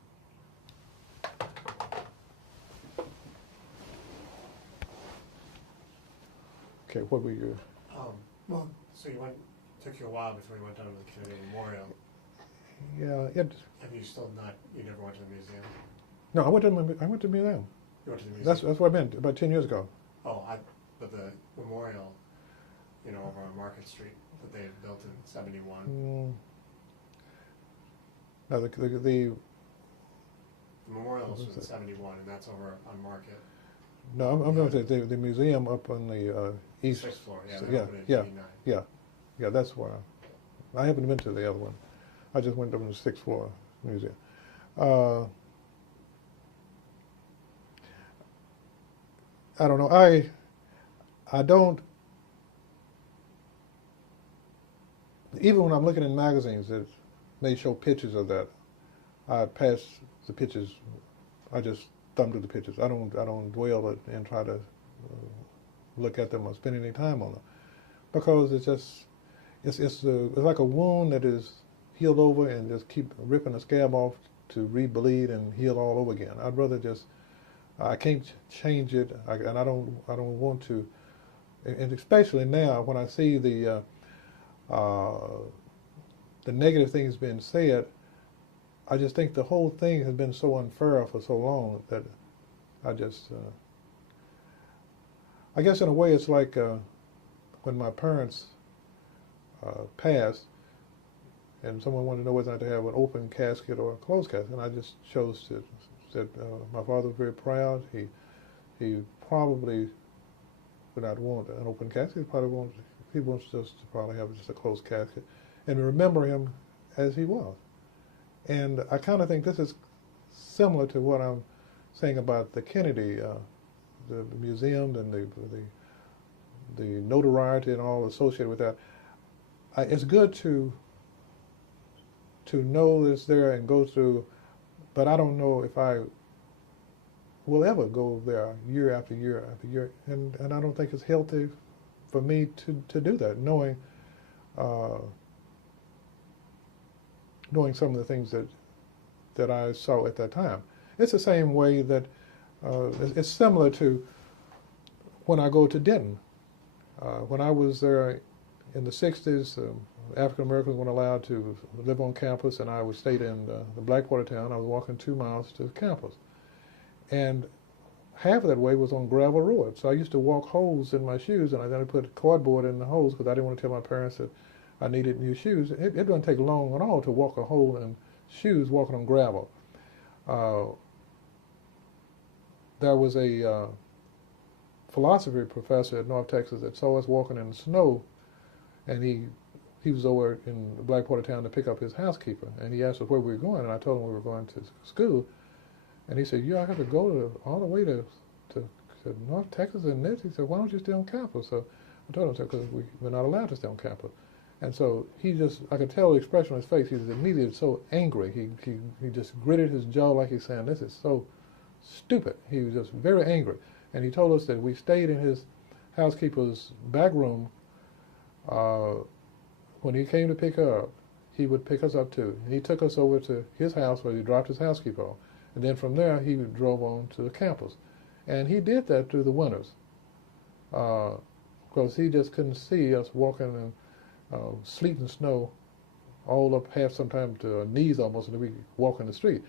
Okay, what were you? Well, so took you a while before you went down to the Kennedy Memorial. Yeah. Have you still not? You never went to the museum? No, I went to the museum. You went to the museum. That's what I meant about 10 years ago. Oh, but the memorial, over on Market Street that they had built in '71. No, the memorial was in '71, and that's over on Market. No, I'm going to say the museum up on the east. 6th floor, yeah. Yeah. That's where I haven't been to the other one. I just went up to the 6th floor museum. I don't know. I don't. Even when I'm looking in magazines that may show pictures of that, I pass the pictures. I just thumb through the pictures. I don't dwell it and try to look at them or spend any time on them, because it's like a wound that is healed over and just keep ripping the scab off to re-bleed and heal all over again. I'd rather I can't change it, and I don't want to. And especially now when I see the negative things being said, I just think the whole thing has been so unfair for so long that I just, I guess in a way it's like when my parents passed, and someone wanted to know whether or not to have an open casket or a closed casket, and I just chose to. Said my father was very proud. He probably would not want an open casket. He wants just to probably have just a closed casket, and remember him as he was. And I kind of think this is similar to what I'm saying about the Kennedy, the museum and the notoriety and all associated with that. It's good to know it's there and go through, but I don't know if I will ever go there year after year after year, and I don't think it's healthy for me to do that, knowing some of the things that I saw at that time. It's the same way that it's similar to when I go to Denton. When I was there in the 60s, African Americans weren't allowed to live on campus, and I stayed in the Blackwater town. I was walking 2 miles to the campus. And half of that way was on gravel road. So I used to walk holes in my shoes, and I then put cardboard in the holes because I didn't want to tell my parents that I needed new shoes. It didn't take long at all to walk a hole in shoes walking on gravel. There was a philosophy professor at North Texas that saw us walking in the snow, and he was over in Blackwater town to pick up his housekeeper, and he asked us where we were going, and I told him we were going to school, and he said, "Yeah, I have to go all the way to North Texas and this." He said, "Why don't you stay on campus?" So I told him, because we're not allowed to stay on campus. And so I could tell the expression on his face. He was immediately so angry. He just gritted his jaw like he's saying, "This is so stupid." He was just very angry. And he told us that we stayed in his housekeeper's back room. When he came to pick her up, he would pick us up too. And he took us over to his house where he dropped his housekeeper off. And then from there, he drove on to the campus. And he did that through the winters. Because he just couldn't see us walking in sleet and snow all up half sometimes to our knees almost, and we walk in the street.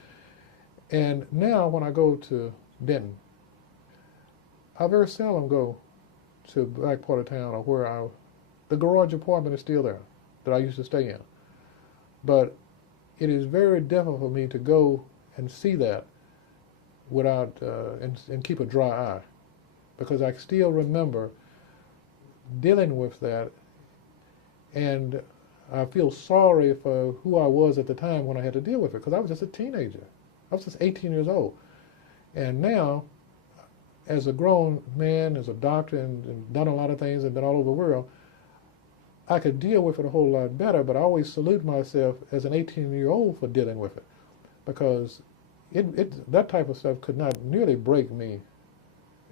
And now when I go to Denton, I very seldom go to Blackwater town or where the garage apartment is still there that I used to stay in. But it is very difficult for me to go and see that without and keep a dry eye, because I still remember dealing with that, and I feel sorry for who I was at the time when I had to deal with it, because I was just a teenager. I was just 18 years old. And now, as a grown man, as a doctor, and done a lot of things and been all over the world, I could deal with it a whole lot better, but I always salute myself as an 18-year-old for dealing with it, because that type of stuff could not nearly break me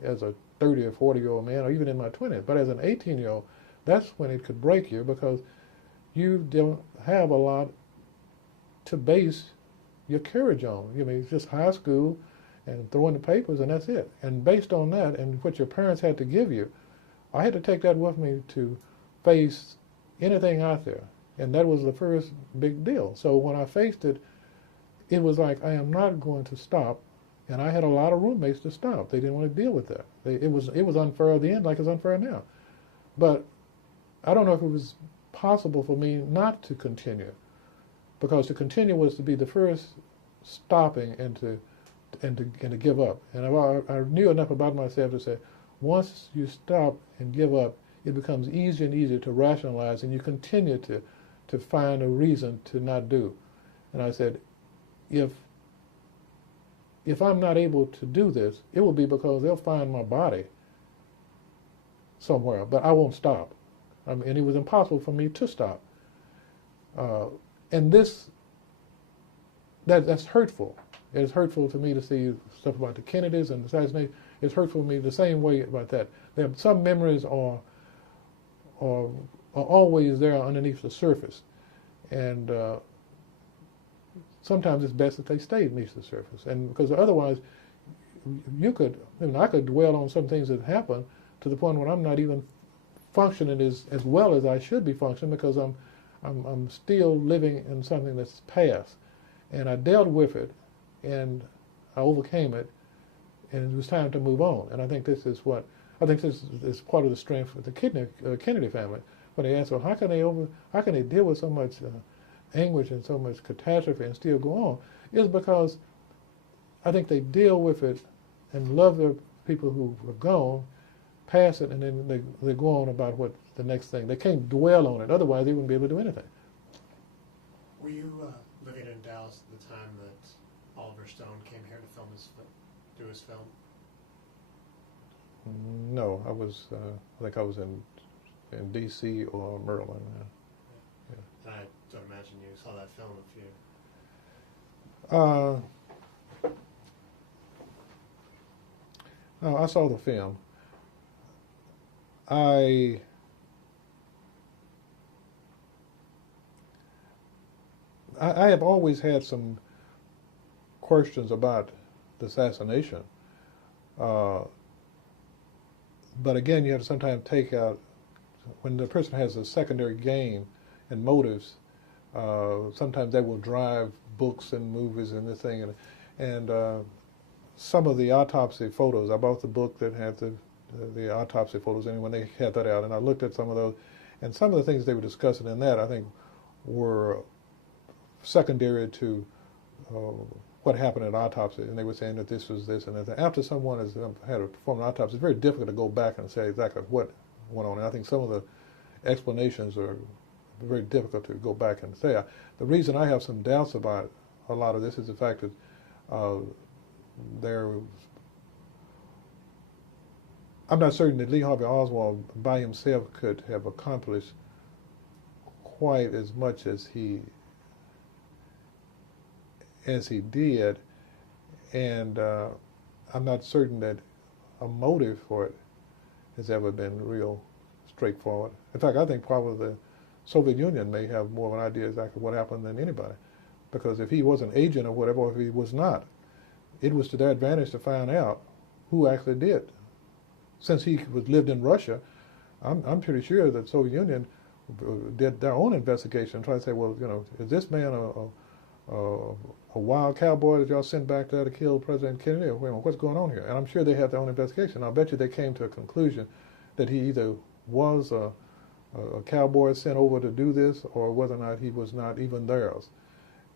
as a 30 or 40-year-old man, or even in my 20s. But as an 18-year-old, that's when it could break you, because you don't have a lot to base your courage on. I mean, it's just high school and throwing the papers, and that's it. And based on that and what your parents had to give you, I had to take that with me to face anything out there. And that was the first big deal. So when I faced it, it was like, I am not going to stop. And I had a lot of roommates to stop. They didn't want to deal with that. It was unfair then, like it's unfair now. But I don't know if it was possible for me not to continue, because to continue was to be the first stopping and to give up. And I knew enough about myself to say, once you stop and give up, it becomes easier and easier to rationalize, and you continue to find a reason to not do. And I said, if I'm not able to do this, it will be because they'll find my body somewhere, but I won't stop. And it was impossible for me to stop. And that's hurtful. It's hurtful to me to see stuff about the Kennedys and the assassination. It's hurtful to me the same way about that. Some memories are always there underneath the surface, and sometimes it's best if they stay beneath the surface. And because otherwise, I could dwell on some things that happened to the point where I'm not even functioning as well as I should be functioning, because I'm still living in something that's past. And I dealt with it, and I overcame it, and it was time to move on. And I think this is part of the strength of the Kennedy family. When they ask, well, how can they deal with so much anguish and so much catastrophe and still go on? Is because I think they deal with it and love their people who are gone, pass it, and then they go on about what the next thing. They can't dwell on it, otherwise they wouldn't be able to do anything. Were you living in Dallas at the time that Oliver Stone came here to do his film? No, I was. I think I was in D.C. or Maryland. Yeah. And I don't imagine you saw that film No, I saw the film. I have always had some questions about the assassination. But again, you have to sometimes take out, when the person has a secondary gain and motives, sometimes that will drive books and movies and this thing. And some of the autopsy photos, I bought the book that had the autopsy photos, and when they had that out, and I looked at some of those, and some of the things they were discussing in that, I think, were secondary to what happened at autopsy, and they were saying that this was this and that. After someone has had to perform an autopsy, it's very difficult to go back and say exactly what went on. And I think some of the explanations are very difficult to go back and say. The reason I have some doubts about a lot of this is the fact that I'm not certain that Lee Harvey Oswald by himself could have accomplished quite as much as he did, and I'm not certain that a motive for it has ever been real straightforward. In fact, I think probably the Soviet Union may have more of an idea exactly what happened than anybody, because if he was an agent or whatever, or if he was not, it was to their advantage to find out who actually did. Since he lived in Russia, I'm pretty sure that the Soviet Union did their own investigation and tried to say, well, is this man a wild cowboy that y'all sent back there to kill President Kennedy? Or what's going on here? And I'm sure they had their own investigation. I bet you they came to a conclusion that he either was a cowboy sent over to do this, or whether or not he was not even theirs.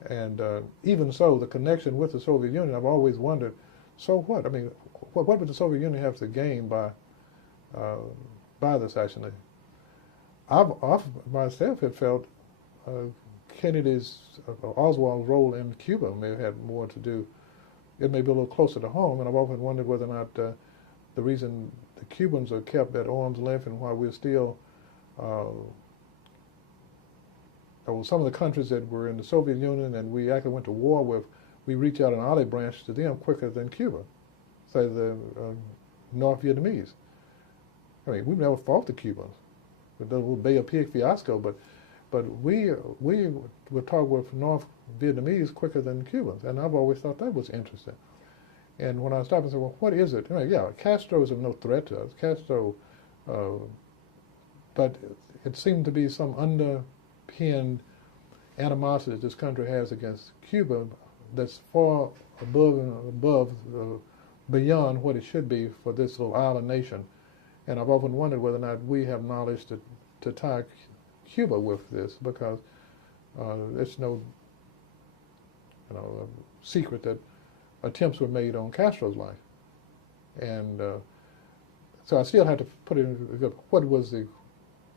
And even so, the connection with the Soviet Union, I've always wondered, so what? I mean, what would the Soviet Union have to gain by the assassination? I've myself have felt Kennedy's, Oswald's role in Cuba may have had more to do. It may be a little closer to home, and I've often wondered whether or not the reason the Cubans are kept at arm's length and why we're still, some of the countries that were in the Soviet Union and we actually went to war with, we reach out an olive branch to them quicker than Cuba, say the North Vietnamese. I mean, we've never fought the Cubans with the little Bay of Pig fiasco, but we would talk with North Vietnamese quicker than Cubans, and I've always thought that was interesting. And when I stopped and said, well, what is it? I mean, yeah, Castro is no threat to us. Castro, but it seemed to be some underpinned animosity that this country has against Cuba that's far beyond what it should be for this little island nation. And I've often wondered whether or not we have knowledge to tie Cuba with this, because it's no secret that attempts were made on Castro's life. And so I still have to put it in, what was the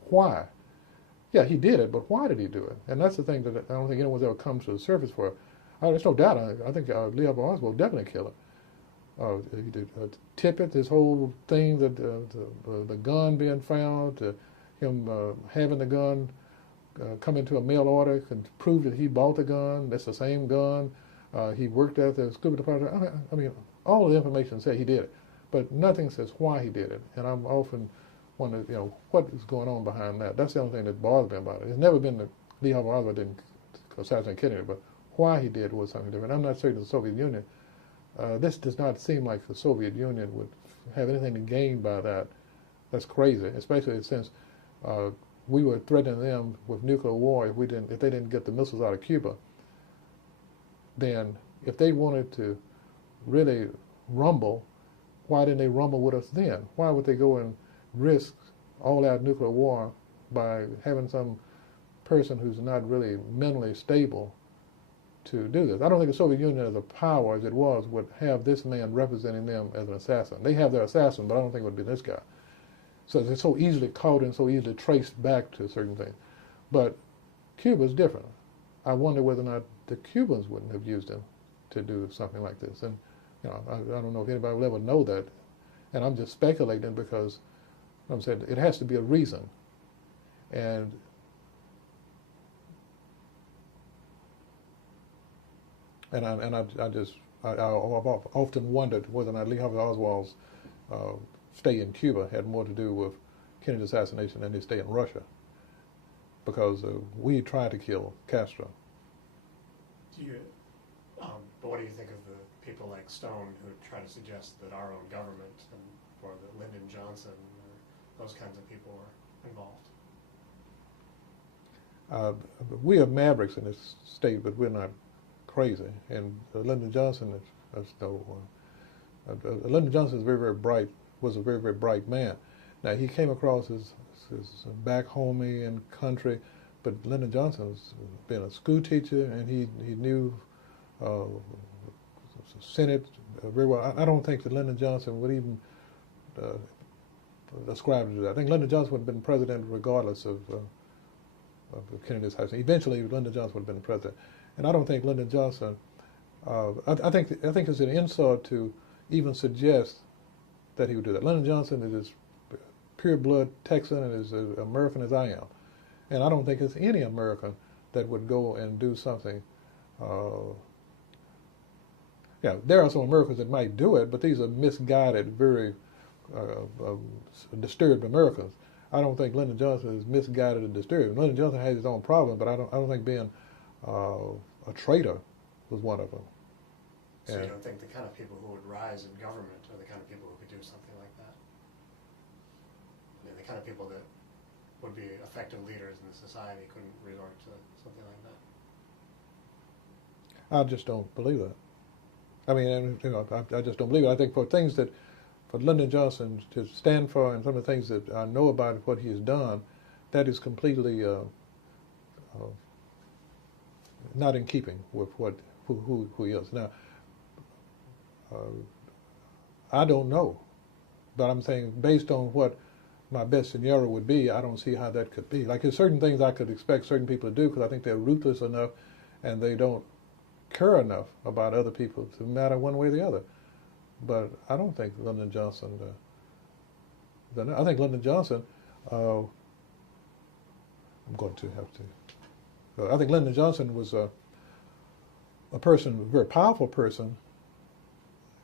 why? Yeah, he did it, but why did he do it? And that's the thing that I don't think anyone's ever come to the surface for. There's no doubt, I think Lee Harvey Oswald definitely killed him. He did Tippit, this whole thing, that the gun being found, him having the gun come into a mail order, can prove that he bought the gun, that's the same gun. He worked at the scuba department. I mean, all the information says he did it, but nothing says why he did it. And I'm often wondering, what is going on behind that? That's the only thing that bothers me about it. It's never been that Lee Harvey Oswald didn't assassinate Kennedy, but why he did was something different. I'm not certain the Soviet Union. This does not seem like the Soviet Union would have anything to gain by that. That's crazy, especially since we were threatening them with nuclear war if they didn't get the missiles out of Cuba. Then, if they wanted to really rumble why didn't they rumble with us then? Why would they go and risk all-out nuclear war by having some person who's not really mentally stable to do this? I don't think the Soviet Union as a power as it was would have this man representing them as an assassin. They have their assassin, but I don't think it would be this guy. So they're so easily caught and so easily traced back to certain things. But Cuba's different. I wonder whether or not the Cubans wouldn't have used him to do something like this. And I don't know if anybody will ever know that. And I'm just speculating because I'm saying it has to be a reason. And I've often wondered whether or not Lee Harvey Oswald's stay in Cuba had more to do with Kennedy's assassination than his stay in Russia, because we tried to kill Castro. But what do you think of the people like Stone who try to suggest that our own government or that Lyndon Johnson or those kinds of people are involved? We are mavericks in this state, but we're not crazy. And Lyndon Johnson Lyndon Johnson is very bright. Was a very bright man. Now he came across as back homey and country, but Lyndon Johnson's been a school teacher and he knew Senate very well. I don't think that Lyndon Johnson would even ascribe to that. I think Lyndon Johnson would have been president regardless of Kennedy's assassination. Eventually, Lyndon Johnson would have been president, and I don't think Lyndon Johnson. I think it's an insult to even suggest that he would do that. Lyndon Johnson is as pure blood Texan and as American as I am, and I don't think there's any American that would go and do something. Yeah, there are some Americans that might do it, but these are misguided, very disturbed Americans. I don't think Lyndon Johnson is misguided and disturbed. Lyndon Johnson has his own problem, but I don't think being a traitor was one of them. So you don't think the kind of people who would rise in government are the kind of people who could do something like that? I mean, the kind of people that would be effective leaders in the society couldn't resort to something like that? I just don't believe that. I mean, I just don't believe it. I think for things that, for Lyndon Johnson to stand for, and some of the things that I know about what he has done, that is completely not in keeping with who he is. Now, I don't know, but I'm saying based on what my best scenario would be, I don't see how that could be. Like there's certain things I could expect certain people to do because I think they're ruthless enough and they don't care enough about other people to matter one way or the other. But I don't think Lyndon Johnson, I think Lyndon Johnson, I'm going to have to, I think Lyndon Johnson was a person, a very powerful person,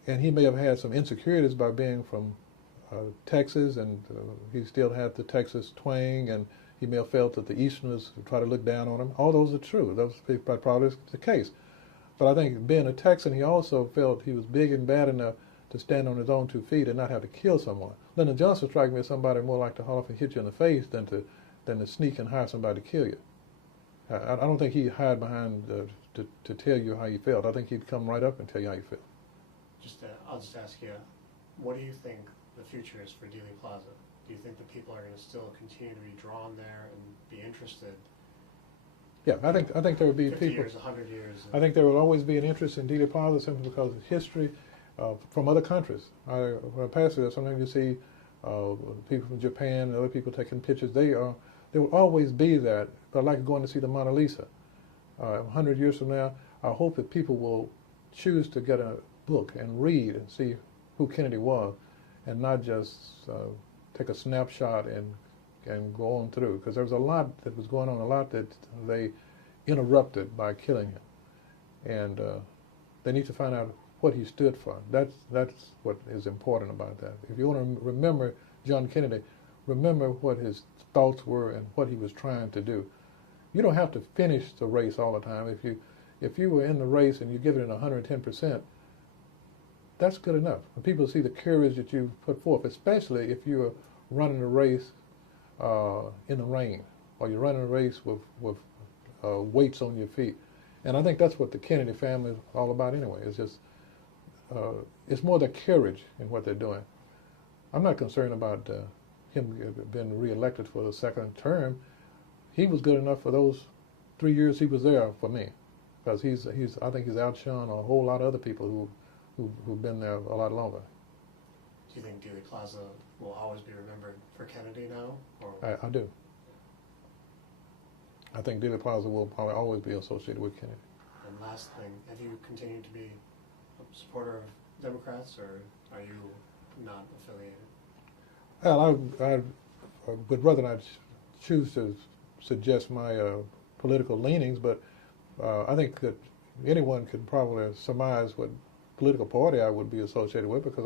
and he may have had some insecurities by being from Texas, and he still had the Texas twang, and he may have felt that the Easterners would try to look down on him. All those are true. Those probably is the case. But I think being a Texan, he also felt he was big and bad enough to stand on his own 2 feet and not have to kill someone. Lyndon Johnson struck me as somebody more like to haul off and hit you in the face than to sneak and hire somebody to kill you. I don't think he'd hide behind to tell you how he felt. I think he'd come right up and tell you how you feel. I'll just ask you, what do you think the future is for Dealey Plaza? Do you think that people are going to still continue to be drawn there and be interested? Yeah, I think there will be 50 people. years, 100 years. I think there will always be an interest in Dealey Plaza simply because of history from other countries. When I pass it, sometimes you see people from Japan and other people taking pictures. There will always be that. But I like going to see the Mona Lisa. 100 years from now, I hope that people will choose to get a book and read and see who Kennedy was, and not just take a snapshot and go on through, because there was a lot that was going on, a lot that they interrupted by killing him, and they need to find out what he stood for. That's what is important about that. If you want to remember John Kennedy, remember what his thoughts were and what he was trying to do. You don't have to finish the race all the time. If you were in the race and you give it 110%, that's good enough. When people see the courage that you put forth, especially if you're running a race in the rain, or you're running a race with weights on your feet. And I think that's what the Kennedy family is all about anyway. It's just it's more the courage in what they're doing. I'm not concerned about him being reelected for the second term. He was good enough for those 3 years he was there for me, because I think he's outshone a whole lot of other people who've been there a lot longer. Do you think Dealey Plaza will always be remembered for Kennedy now? Or? I do. I think Dealey Plaza will probably always be associated with Kennedy. And last thing, have you continued to be a supporter of Democrats, or are you not affiliated? Well, I would rather not choose to suggest my political leanings, but I think that anyone could probably surmise what political party I would be associated with, because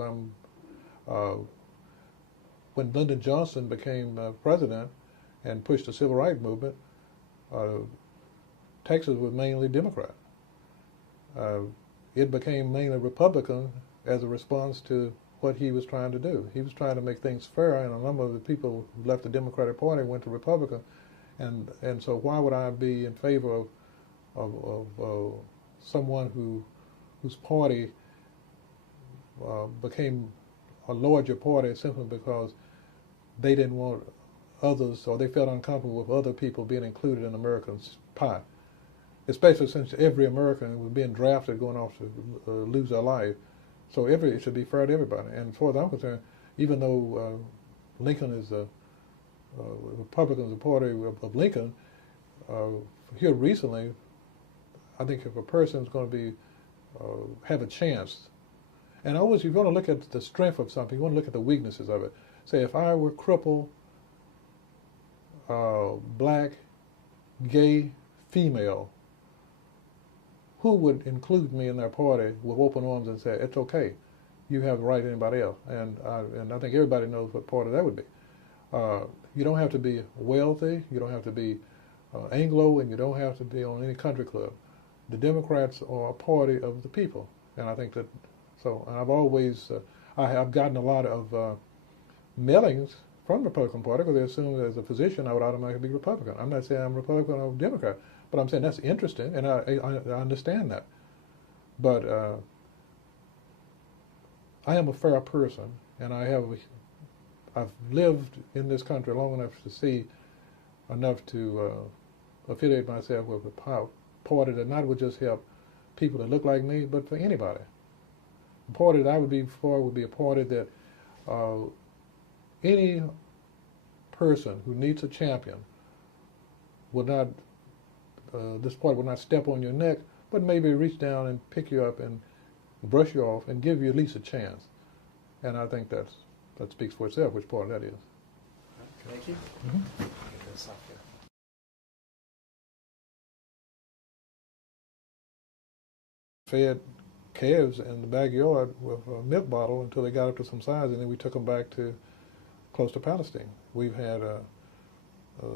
when Lyndon Johnson became president and pushed the civil rights movement, Texas was mainly Democrat. It became mainly Republican as a response to what he was trying to do. He was trying to make things fair, and a number of the people who left the Democratic Party went to Republican, and so why would I be in favor of someone whose party became a larger party simply because they didn't want others, or they felt uncomfortable with other people being included in Americans' pie, especially since every American was being drafted going off to lose their life. So it should be fair to everybody. And as far as I'm concerned, even though Lincoln is Republicans the party of Lincoln, here recently, I think if a person's going to be have a chance, and always you're going to look at the strength of something, you want to look at the weaknesses of it. Say if I were crippled, black, gay, female, who would include me in their party with open arms and say, it's okay, you have the right to anybody else? And I think everybody knows what party that would be. You don't have to be wealthy, you don't have to be Anglo, and you don't have to be on any country club. The Democrats are a party of the people, and I think that, so, and I've always, I've gotten a lot of mailings from the Republican Party because they assume that as a physician I would automatically be Republican. I'm not saying I'm Republican or Democrat, but I'm saying that's interesting, and I understand that. But I am a fair person, and I've lived in this country long enough to see enough to affiliate myself with a party that not would just help people that look like me, but for anybody. The party that I would be for would be a party that any person who needs a champion would not, this party would not step on your neck, but maybe reach down and pick you up and brush you off and give you at least a chance. And I think that speaks for itself, which party that is. Thank you. Mm-hmm. Get this off here. Fed calves in the backyard with a milk bottle until they got up to some size, and then we took them back to close to Palestine. We've had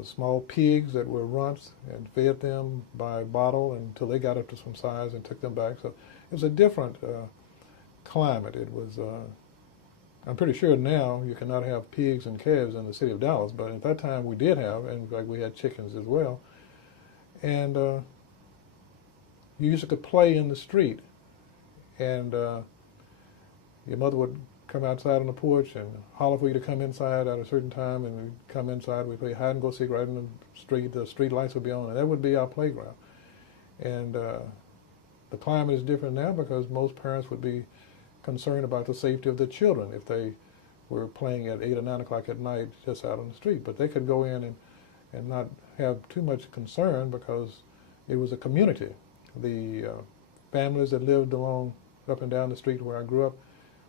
small pigs that were runts and fed them by bottle until they got up to some size and took them back. So it was a different climate. It was, I'm pretty sure now you cannot have pigs and calves in the city of Dallas, but at that time we did have, and in fact we had chickens as well. And you used to play in the street, and your mother would come outside on the porch and holler for you to come inside at a certain time, and we'd come inside, we'd play hide and go seek right in the street lights would be on, and that would be our playground. And the climate is different now because most parents would be concerned about the safety of their children if they were playing at 8 or 9 o'clock at night just out on the street. But they could go in and not have too much concern because it was a community. The families that lived along up and down the street where I grew up,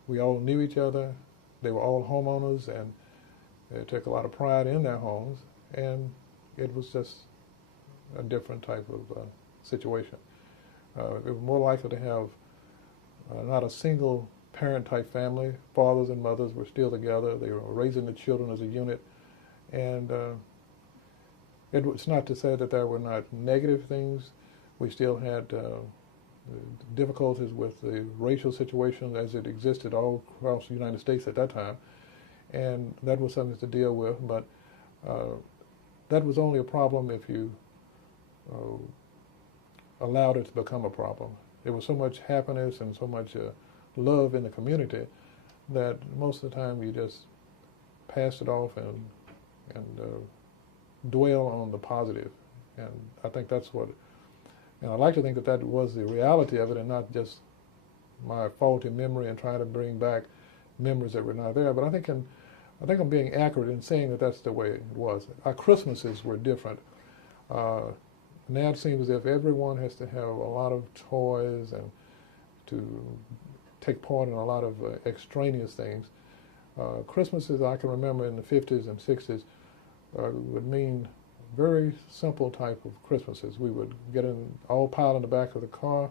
we all knew each other. They were all homeowners, and they took a lot of pride in their homes, and it was just a different type of situation. We were more likely to have not a single parent type family. Fathers and mothers were still together. They were raising the children as a unit, and it's not to say that there were not negative things. We still had difficulties with the racial situation as it existed all across the United States at that time, and that was something to deal with, but that was only a problem if you allowed it to become a problem. There was so much happiness and so much love in the community that most of the time you just pass it off and dwell on the positive. And I think that's what, and I like to think that that was the reality of it and not just my faulty memory and trying to bring back memories that were not there. But I think I'm being accurate in saying that that's the way it was. Our Christmases were different. Now it seems as if everyone has to have a lot of toys and to take part in a lot of extraneous things. Christmases I can remember in the 50s and 60s would mean very simple type of Christmases. We would get in, all piled in the back of the car.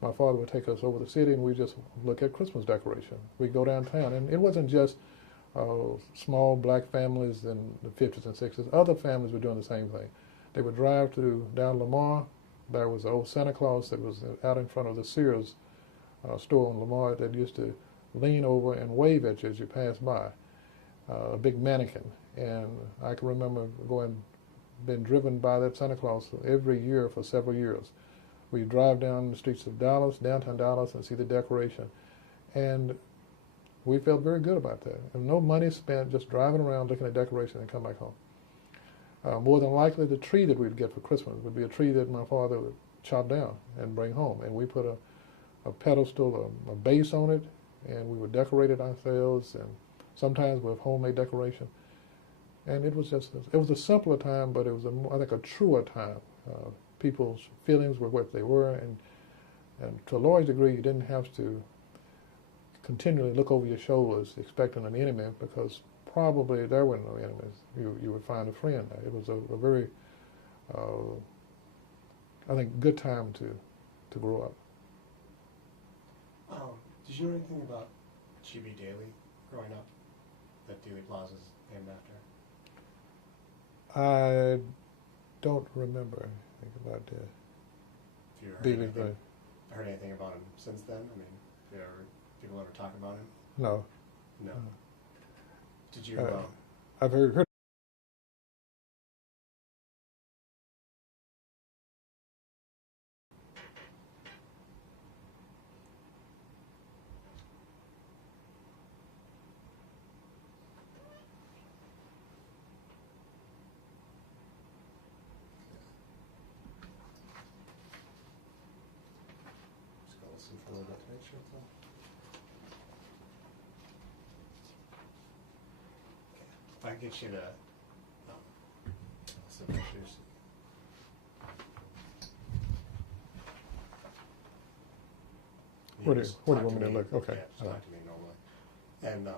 My father would take us over the city and we just look at Christmas decoration. We'd go downtown, and it wasn't just small black families in the 50s and 60s. Other families were doing the same thing. They would drive down Lamar. There was an old Santa Claus that was out in front of the Sears store on Lamar that used to lean over and wave at you as you passed by, a big mannequin. And I can remember being driven by that Santa Claus every year for several years. We drive down the streets of Dallas, downtown Dallas, and see the decoration. And we felt very good about that. And no money spent, just driving around looking at decoration and come back home. More than likely, the tree that we'd get for Christmas would be a tree that my father would chop down and bring home. And we put a pedestal, a base on it, and we would decorate it ourselves, and sometimes with homemade decoration. And it was a simpler time, but it was, I think, a truer time. People's feelings were what they were, and to a large degree, you didn't have to continually look over your shoulders expecting an enemy, because probably there were no enemies. You would find a friend. It was a very, I think, good time to grow up. Did you know anything about G.B. Dealey growing up that Dealey Plaza is named after? I don't remember anything about that. Have you heard anything about him since then? I mean, people ever talk about him? No. No. Did you? I've heard. Just go listen for a little bit to make sure it's on. If I get you to some pictures. What do you want me to look? Okay. Yeah, just talk to me normally. And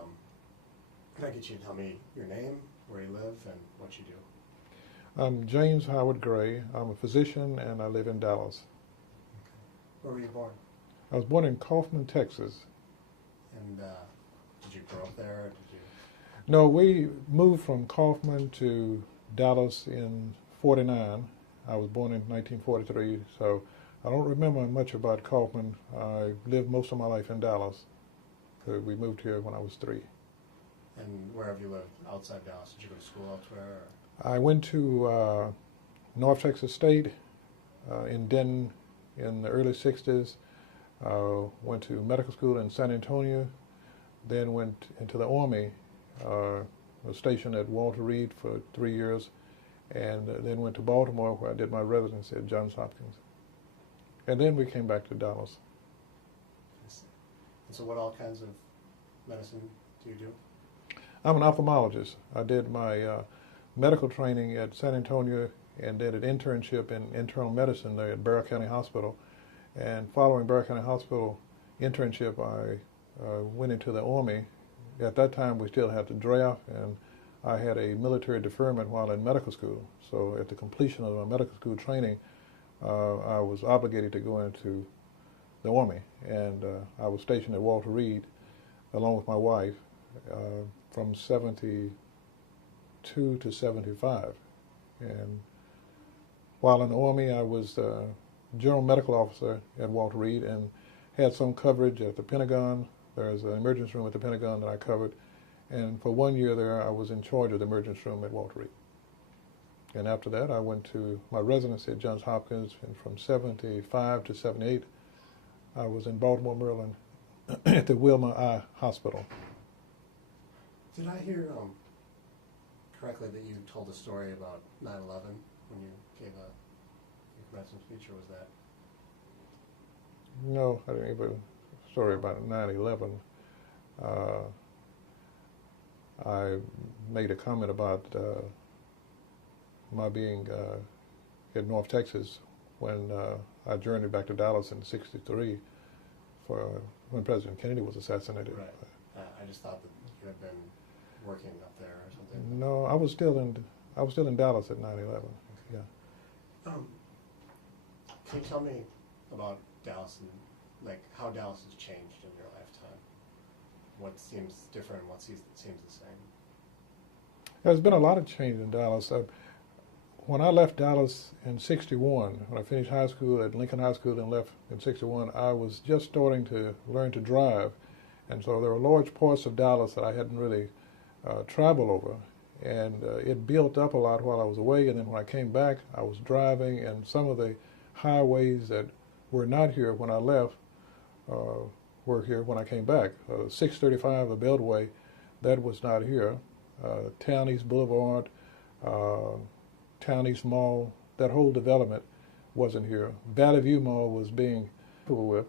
can I get you to tell me your name, where you live, and what you do? I'm James Howard Gray. I'm a physician, and I live in Dallas. Okay. Where were you born? I was born in Kaufman, Texas. And did you grow up there, or did you? No, we moved from Kaufman to Dallas in '49. I was born in 1943, so I don't remember much about Kaufman. I lived most of my life in Dallas. We moved here when I was 3. And where have you lived outside Dallas? Did you go to school elsewhere? I went to North Texas State in Denton in the early 60s. Went to medical school in San Antonio, then went into the Army. Was stationed at Walter Reed for 3 years, and then went to Baltimore, where I did my residency at Johns Hopkins. And then we came back to Dallas. And so what all kinds of medicine do you do? I'm an ophthalmologist. I did my medical training at San Antonio and did an internship in internal medicine there at Barrow County Hospital. And following Barrow County Hospital internship, I went into the Army. At that time, we still had to draft, and I had a military deferment while in medical school. So at the completion of my medical school training, I was obligated to go into the Army, and I was stationed at Walter Reed along with my wife from 72 to 75. And while in the Army, I was general medical officer at Walter Reed and had some coverage at the Pentagon. There's an emergency room at the Pentagon that I covered, and for 1 year there I was in charge of the emergency room at Walter Reed. And after that I went to my residency at Johns Hopkins, and from 75 to 78 I was in Baltimore, Maryland at the Wilma Eye Hospital. Did I hear correctly that you told a story about 9/11 when you gave your commencement speech, or was that? No, I didn't give a story about 9/11. I made a comment about my being in North Texas when I journeyed back to Dallas in '63 for when President Kennedy was assassinated. Right. I just thought that you had been working up there or something. No, I was still in Dallas at 9/11. Yeah. Can you tell me about Dallas and like how Dallas has changed in your lifetime? What seems different and what seems the same? There's been a lot of change in Dallas. When I left Dallas in '61, when I finished high school at Lincoln High School and left in '61, I was just starting to learn to drive. And so there were large parts of Dallas that I hadn't really traveled over. And it built up a lot while I was away. And then when I came back, I was driving, and some of the highways that were not here when I left were here when I came back. 635, the Beltway, that was not here. Town East Boulevard, Town East Mall, that whole development wasn't here. Valley View Mall was being fooled with.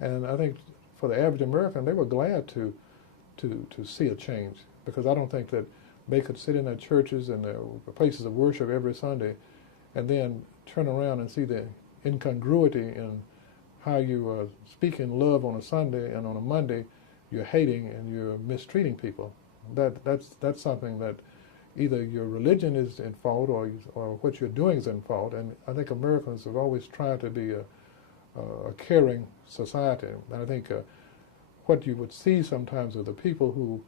And I think for the average American, they were glad to see a change, because I don't think that they could sit in their churches and their places of worship every Sunday and then turn around and see the incongruity in how you speak in love on a Sunday, and on a Monday you're hating and you're mistreating people. That's something that either your religion is in fault or what you're doing is in fault. And I think Americans have always tried to be a caring society. And I think what you would see sometimes of the people who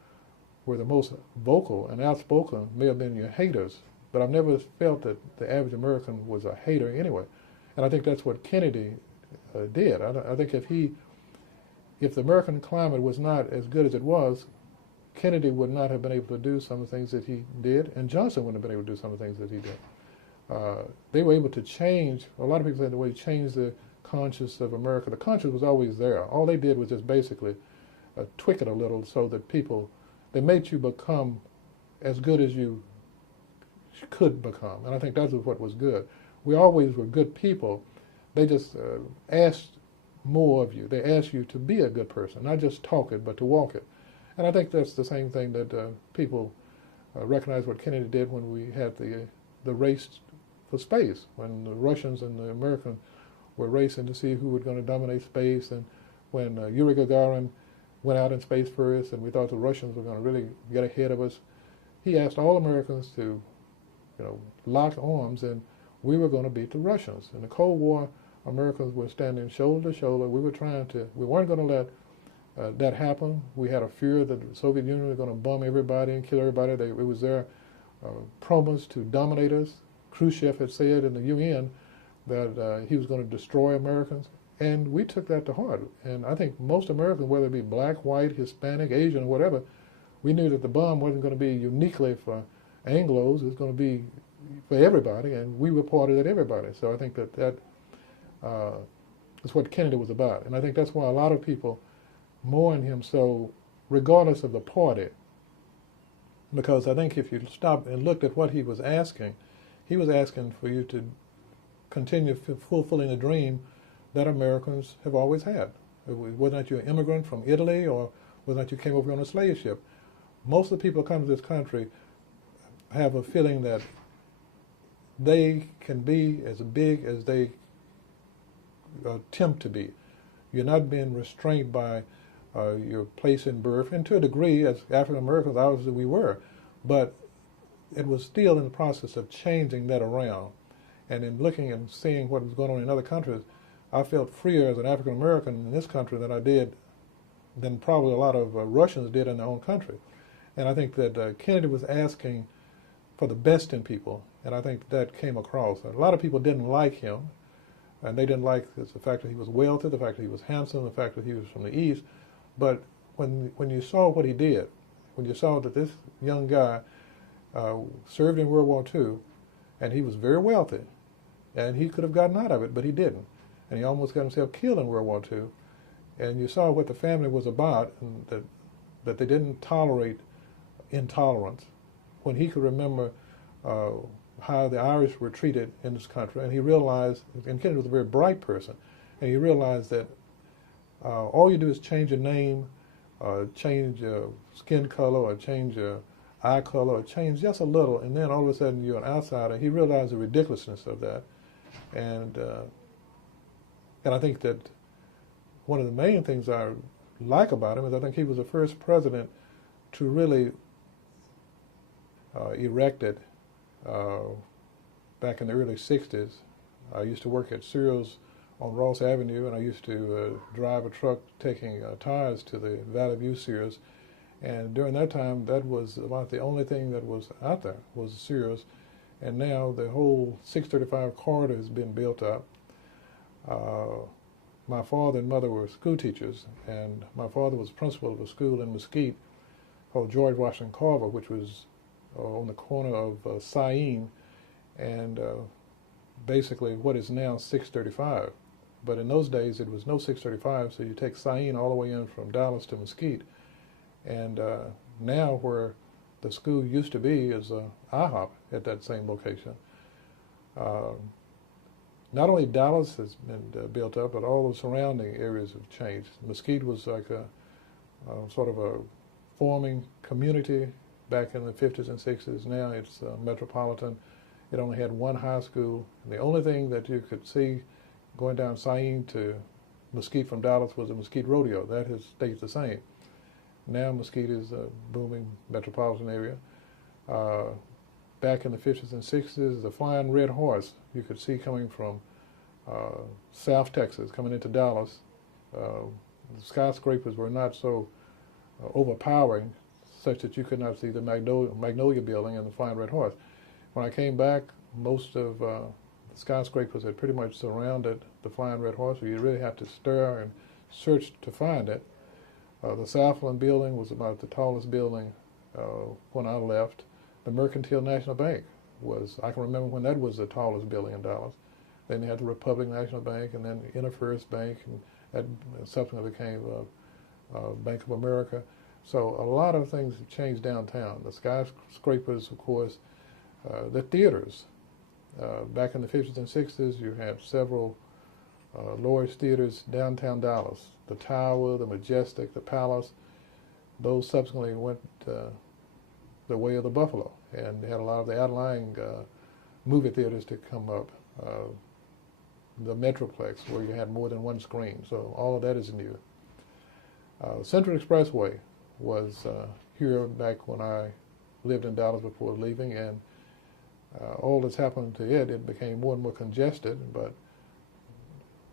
were the most vocal and outspoken may have been your haters, but I've never felt that the average American was a hater anyway. And I think that's what Kennedy did. I think if the American climate was not as good as it was, Kennedy would not have been able to do some of the things that he did, and Johnson wouldn't have been able to do some of the things that he did. They were able to change, a lot of people say the way change the conscience of America. The conscience was always there. All they did was just basically tweak it a little so that they made you become as good as you could become. And I think that's what was good. We always were good people. They just asked more of you. They asked you to be a good person, not just talk it, but to walk it. And I think that's the same thing that people recognize what Kennedy did when we had the race for space, when the Russians and the Americans were racing to see who was going to dominate space, and when Yuri Gagarin went out in space first, and we thought the Russians were going to really get ahead of us. He asked all Americans to, lock arms, and we were going to beat the Russians. In the Cold War, Americans were standing shoulder to shoulder. We weren't going to let that happen. We had a fear that the Soviet Union was going to bomb everybody and kill everybody. It was their promise to dominate us. Khrushchev had said in the UN that he was going to destroy Americans. And we took that to heart. And I think most Americans, whether it be black, white, Hispanic, Asian, or whatever, we knew that the bomb wasn't going to be uniquely for Anglos. It was going to be for everybody, and we reported it everybody. So I think that is what Kennedy was about. And I think that's why a lot of people mourn him so, regardless of the party. Because I think if you stopped and looked at what he was asking for you to continue fulfilling the dream that Americans have always had. Whether or not you're an immigrant from Italy or whether or not you came over on a slave ship, most of the people who come to this country have a feeling that they can be as big as they attempt to be. You're not being restrained by your place in birth, and to a degree, as African Americans, obviously we were, but it was still in the process of changing that around. And in looking and seeing what was going on in other countries, I felt freer as an African American in this country than probably a lot of Russians did in their own country. And I think that Kennedy was asking for the best in people, and I think that came across. A lot of people didn't like him, and they didn't like the fact that he was wealthy, the fact that he was handsome, the fact that he was from the East. But when you saw what he did, when you saw that this young guy served in World War II, and he was very wealthy, and he could have gotten out of it, but he didn't. And he almost got himself killed in World War II. and you saw what the family was about, and that they didn't tolerate intolerance. When he could remember how the Irish were treated in this country, and he realized, and Kennedy was a very bright person, and he realized that all you do is change your name, change your skin color, or change your eye color, or change just a little, and then all of a sudden you're an outsider. He realized the ridiculousness of that, and I think that one of the main things I like about him is I think he was the first president to really erect it back in the early 60s. I used to work at Sears on Ross Avenue, and I used to drive a truck taking tires to the Valley View Sears. And during that time, that was about the only thing that was out there, was Sears. And now the whole 635 corridor has been built up. My father and mother were school teachers, and my father was principal of a school in Mesquite called George Washington Carver, which was on the corner of Sain and basically what is now 635. But in those days, it was no 635, so you take Sain all the way in from Dallas to Mesquite. And now where the school used to be is IHOP at that same location. Not only Dallas has been built up, but all the surrounding areas have changed. Mesquite was like a sort of a forming community back in the 50s and 60s. Now it's metropolitan. It only had one high school. And the only thing that you could see going down Sain to Mesquite from Dallas was the Mesquite Rodeo. That has stayed the same. Now Mesquite is a booming metropolitan area. Back in the 50s and 60s, the Flying Red Horse you could see coming from South Texas, coming into Dallas. The skyscrapers were not so overpowering, such that you could not see the Magnolia Building and the Flying Red Horse. When I came back, most of the skyscrapers had pretty much surrounded the Flying Red Horse, so you really had to stir and search to find it. The Southland Building was about the tallest building when I left. The Mercantile National Bank was, I can remember when that was the tallest building in Dallas. Then you had the Republic National Bank, and then InterFirst Bank, and that subsequently became Bank of America. So a lot of things have changed downtown. The skyscrapers, of course, the theaters. Back in the 50s and 60s, you had several Loris theaters downtown Dallas. The Tower, the Majestic, the Palace. Those subsequently went the way of the Buffalo, and they had a lot of the outlying movie theaters to come up. The Metroplex, where you had more than one screen. So all of that is new. Central Expressway was here back when I lived in Dallas before leaving, and all that's happened to it, it became more and more congested. But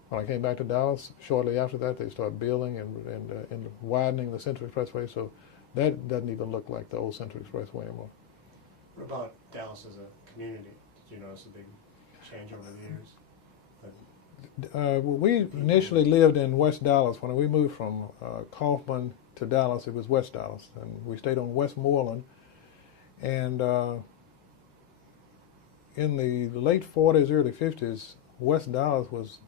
when I came back to Dallas, shortly after that, they started building and widening the Central Expressway, so that doesn't even look like the old Central Expressway anymore. What about Dallas as a community? Did you notice a big change over the years? We initially lived in West Dallas. When we moved from Kaufman to Dallas, it was West Dallas, and we stayed on Westmoreland. And in the late 40s, early 50s, West Dallas was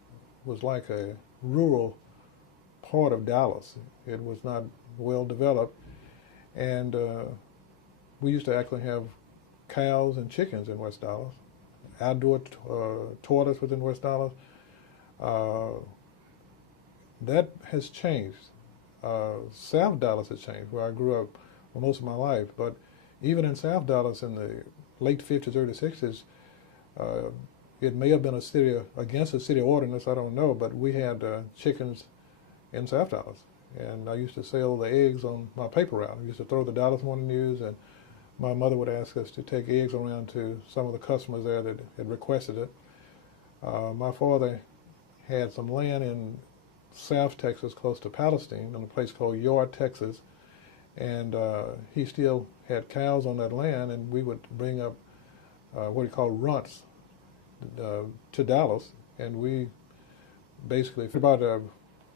like a rural part of Dallas. It was not well developed, and we used to actually have cows and chickens in West Dallas. Outdoor tortoise was in West Dallas. That has changed. South Dallas has changed, where I grew up for most of my life. But even in South Dallas in the late 50s, early 60s, it may have been a city against a city ordinance, I don't know, but we had chickens in South Dallas. And I used to sell the eggs on my paper route. I used to throw the Dallas Morning News, and my mother would ask us to take eggs around to some of the customers there that had requested it. My father had some land in South Texas close to Palestine in a place called Yard, Texas, and he still had cows on that land, and we would bring up what he called runts to Dallas, and we basically about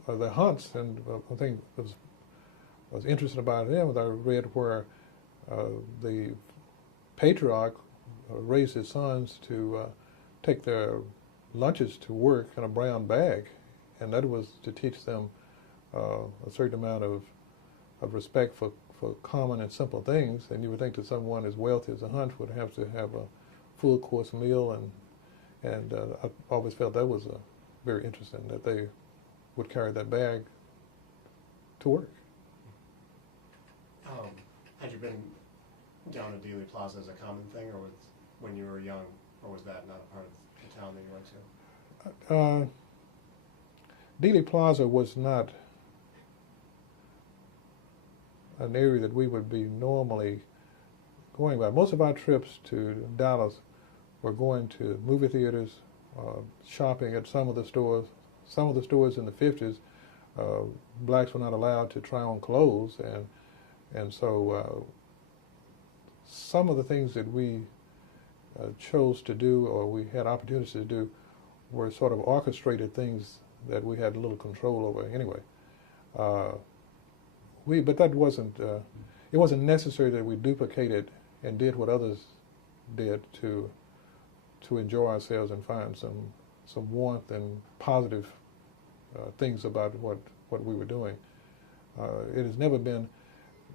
the hunts, and I think was interesting about him was I read where the patriarch raised his sons to take their lunches to work in a brown bag, and that was to teach them a certain amount of respect for common and simple things, and you would think that someone as wealthy as a Hunt would have to have a full course meal, and I always felt that was very interesting that they would carry that bag to work. Had you been down at Dealey Plaza as a common thing, or when you were young, or was that not a part of the town that you went to? Dealey Plaza was not an area that we would be normally going by. Most of our trips to Dallas were going to movie theaters, shopping at some of the stores. Some of the stores in the 50s, blacks were not allowed to try on clothes, and so some of the things that we chose to do, or we had opportunities to do, were sort of orchestrated things that we had a little control over anyway. But that wasn't, it wasn't necessary that we duplicated and did what others did to enjoy ourselves and find some warmth and positive things about what we were doing. It has never been,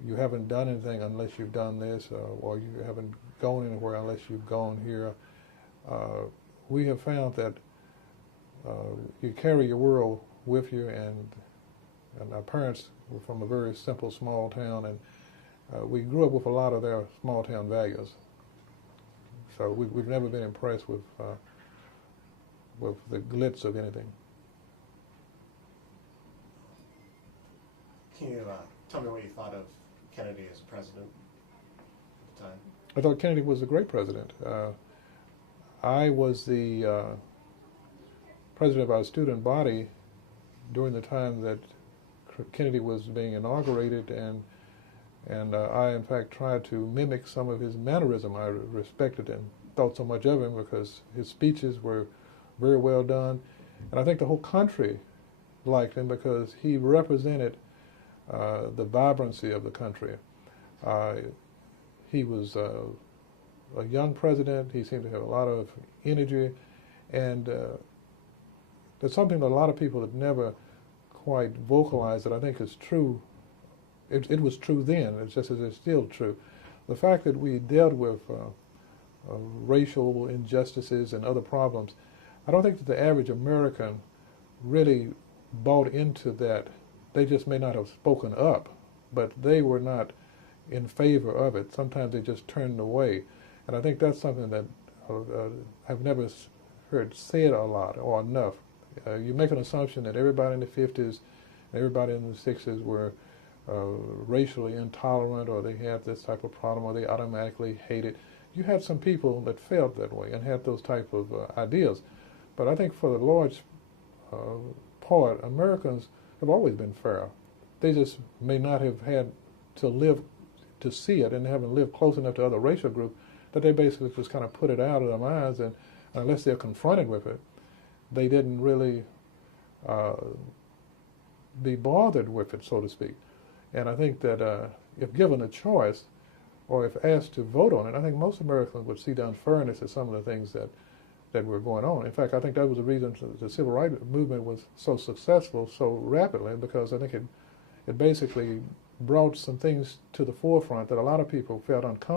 you haven't done anything unless you've done this, or you haven't gone anywhere unless you've gone here. We have found that you carry your world with you, and our parents were from a very simple small town, and we grew up with a lot of their small town values. So we've never been impressed with the glitz of anything. Can you tell me what you thought of Kennedy as president at the time? I thought Kennedy was a great president. I was the president of our student body during the time that Kennedy was being inaugurated, and I, in fact, tried to mimic some of his mannerism. I respected and thought so much of him because his speeches were very well done, and I think the whole country liked him because he represented the vibrancy of the country. He was a young president. He seemed to have a lot of energy, and there's something that a lot of people have never quite vocalized that I think is true. It was true then, it's just as it's still true. The fact that we dealt with racial injustices and other problems, I don't think that the average American really bought into that. They just may not have spoken up, but they were not in favor of it. Sometimes they just turned away. And I think that's something that I've never heard said a lot or enough. You make an assumption that everybody in the 50s, everybody in the 60s were racially intolerant, or they had this type of problem, or they automatically hated. You had some people that felt that way and had those type of ideas. But I think for the large part, Americans have always been fair. They just may not have had to live to see it, and haven't lived close enough to other racial groups that they basically just kind of put it out of their minds, and unless they're confronted with it, they didn't really be bothered with it, so to speak. And I think that if given a choice, or if asked to vote on it, I think most Americans would see the unfairness of some of the things that were going on. In fact, I think that was the reason the civil rights movement was so successful so rapidly, because I think it basically brought some things to the forefront that a lot of people felt uncomfortable